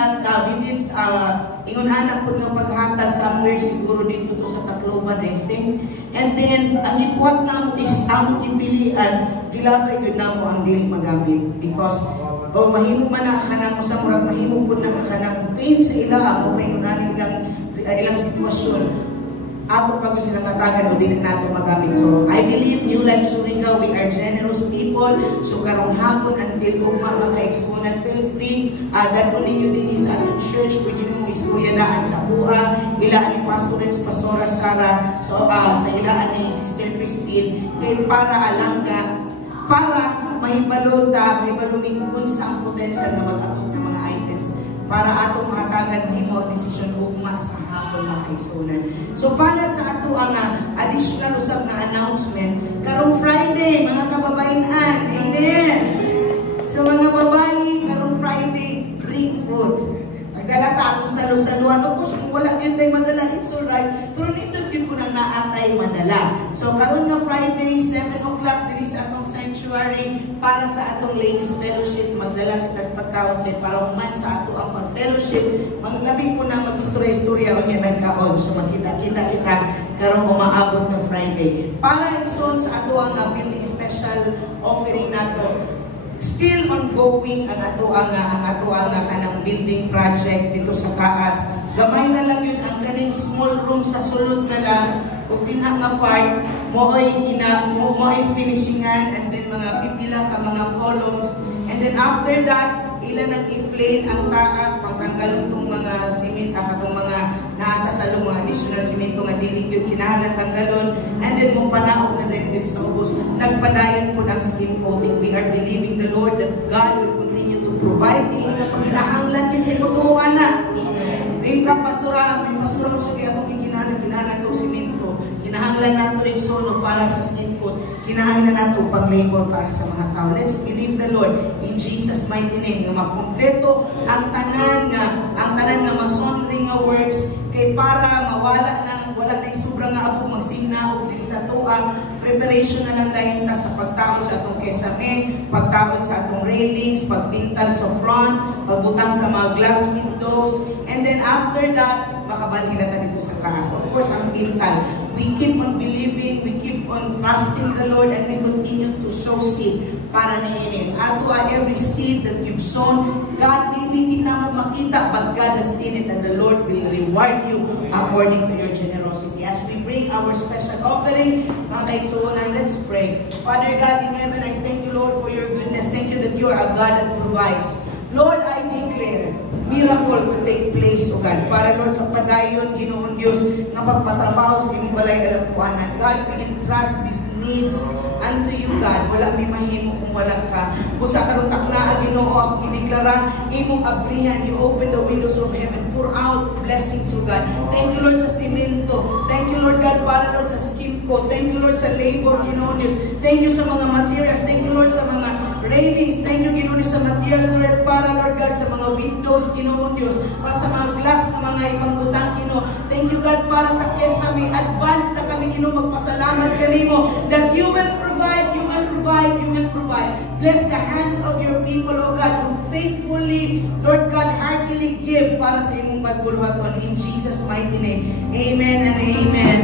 ingon anak po ng paghatag somewhere siguro dito to sa Tacloban, I think. And then, ang ibuhat namo is ang ipilian, gilabay yun namo ang dili magamit. Because, o mahimo man na kanang sa murag, mahimo po na kanang pain sa ilaha, o pahingunan ilang sitwasyon, ato pag sila katagan o dili nato magamit. So, I believe New Life Surigao, we are generous people. So, karong hapon until ugma maka-exponent, feel free. Dadto ninyo din sa atong church, pwede nyo istoryadaan sa buha. Ilaan ni Pastorets, Pastora Sara, so, sa ilaan ni Sister Christine, kay para alangga, para mahibalota, mahibaluming kung sa potential na mag-abot ng mga items para atong mahatagan mahimo ang desisyon ugma sa hapon makaigsunan. So para sa ato ang additional usab nga announcement karong Friday mga kababayan-an. Amen. So mga babayi karong Friday bring food. Magdala ta atong salo-saluan. Of course kung wala gyud tay madala it's alright. Pero nindot gyud ko na naatay madala. So karon nga Friday 7 o'clock diri sa atong sanctuary para sa atong ladies fellowship magdala kitag pagkaon kay para human sa ato ang pag-fellowship maglabi po na mag-istorya-istorya unya nagkaon so magkita-kita kita karong umaabot na Friday para ison sa ato ang building special offering nato. Still ongoing ang ato ang kanang building project dito sa taas. Gamay na lang yun ang kaning small room sa sulod na lang ug dinha nga part mo'y finishingan and then mga pipila ka mga columns and then after that ilan ang i-plane ang taas pagtanggal itong mga cement katong mga nasa sa mga additional semento nga dili gyud kinahanglan tanggalon and then mo panaog na din sa ubos nagpadayon po ng skin coating. We are believing the Lord that God will continue to provide din nga paghinahanglan din sa kutuan na may pastora mo sa atong kinahanglan itong semento kinahanglan nato yung solo para sa skin coat kinahanglan nato pang labor para sa mga tao. Let's believe the Lord in Jesus mighty name nga makumpleto ang tanan nga masonry nga works kay para mawala wala na sobrang nga abog magsigna og diri sa tuang preparation na lang dahil ta sa pagtaon sa atong kesame, pagtaon sa atong railings, pagpintal sa front, pagbutang sa mga glass windows, and then after that makabalhin na ta dito sa taas. Of course ang pintal, we keep on believing, we keep on trusting the Lord, and we continue to sow seed para niinin. Ato every seed that you've sown, God maybe di na mo makita, but God has seen it and the Lord will reward you according to your generosity. As we bring our special offering, mga kaigsuunan, let's pray. Father God in heaven, I thank you Lord for your goodness. Thank you that you are a God that provides. Lord, I declare miracle to take place, O God. Para Lord, sa padayon, Ginoon Diyos, na pagpatrabaho sa imong balay alampuanan. God, we entrust these needs unto you, God. Wala may mahimo kung wala ka. Busa karong taknaa, Ginoo, ako iniklara, imong abrihan, you open the windows of heaven, pour out blessings, O God. Thank you, Lord, sa simento. Thank you, Lord God, para Lord sa skin ko. Thank you, Lord, sa labor, Ginoon Diyos. Thank you sa mga materials. Thank you, Lord, sa mga railings. Thank you, Ginoon Diyos, sa materials, Lord, para Lord God, sa mga windows, Ginoon Diyos, para sa mga glass na mga ipagbutang, Ginoo. Thank you, God, para sa kesame. Advance na kami, Ginoo, magpasalamat kanimo that you will provide, you will provide, you will provide. Bless the hands of your people, O God, who faithfully, Lord God, heartily give para sa imong pagbuluhaton. In Jesus' mighty name. Amen and amen.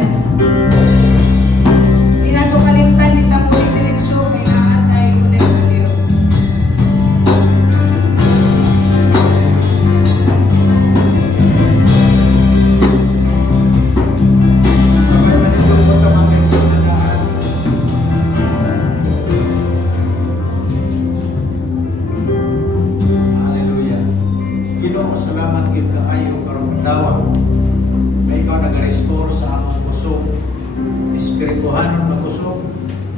Hindi na ito kalimtan, hindi na mo diretsyo, kailangan tayo connect sa Diyos. Salamat gid kaayo karong adlaw. May ikaw nag-restore sa among puso. Espirituhan ng puso,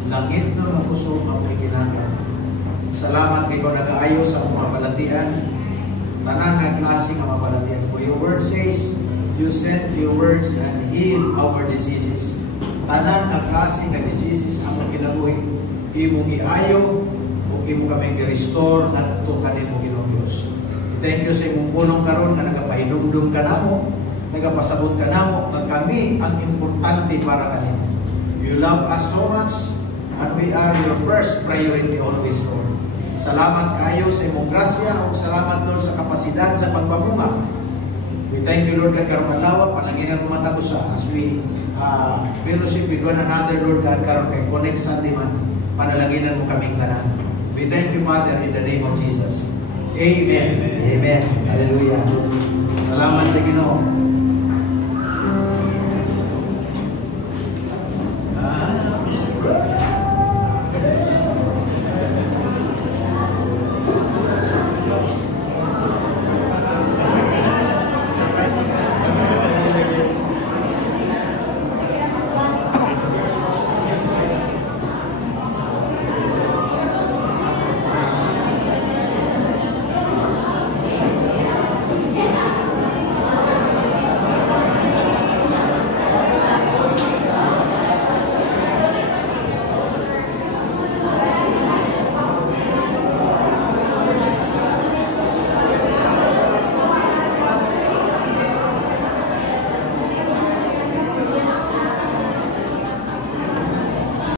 langit ng puso ang kinahanglan. Salamat kay ikaw nag-aayo sa among mabalatian. Tanan nga klase nga mabalatian. For your word says, you sent your words and heal our diseases. Tanan nga klase nga diseases among kinabuhi. Imong iayo ug imo kami gi-restore ngadto kanimo Ginoong Dios. Thank you sa imong punong karon nga nagapahinumdum ka namo, nagapasabot ka namo nga kami ang importante para kanimo. You love us so much and we are your first priority always, Lord. Salamat kayo sa imong grasya ug salamat Lord sa kapasidad sa pagbabunga. We thank you Lord kag karong adlaw pananginan mo matagusa as we fellowship with one another, Lord God, karon kay Connect Sunday man, panalanginan mo kaming tanan. We thank you, Father, in the name of Jesus. Amen. Amen. Hallelujah. Salamat sa Ginoo.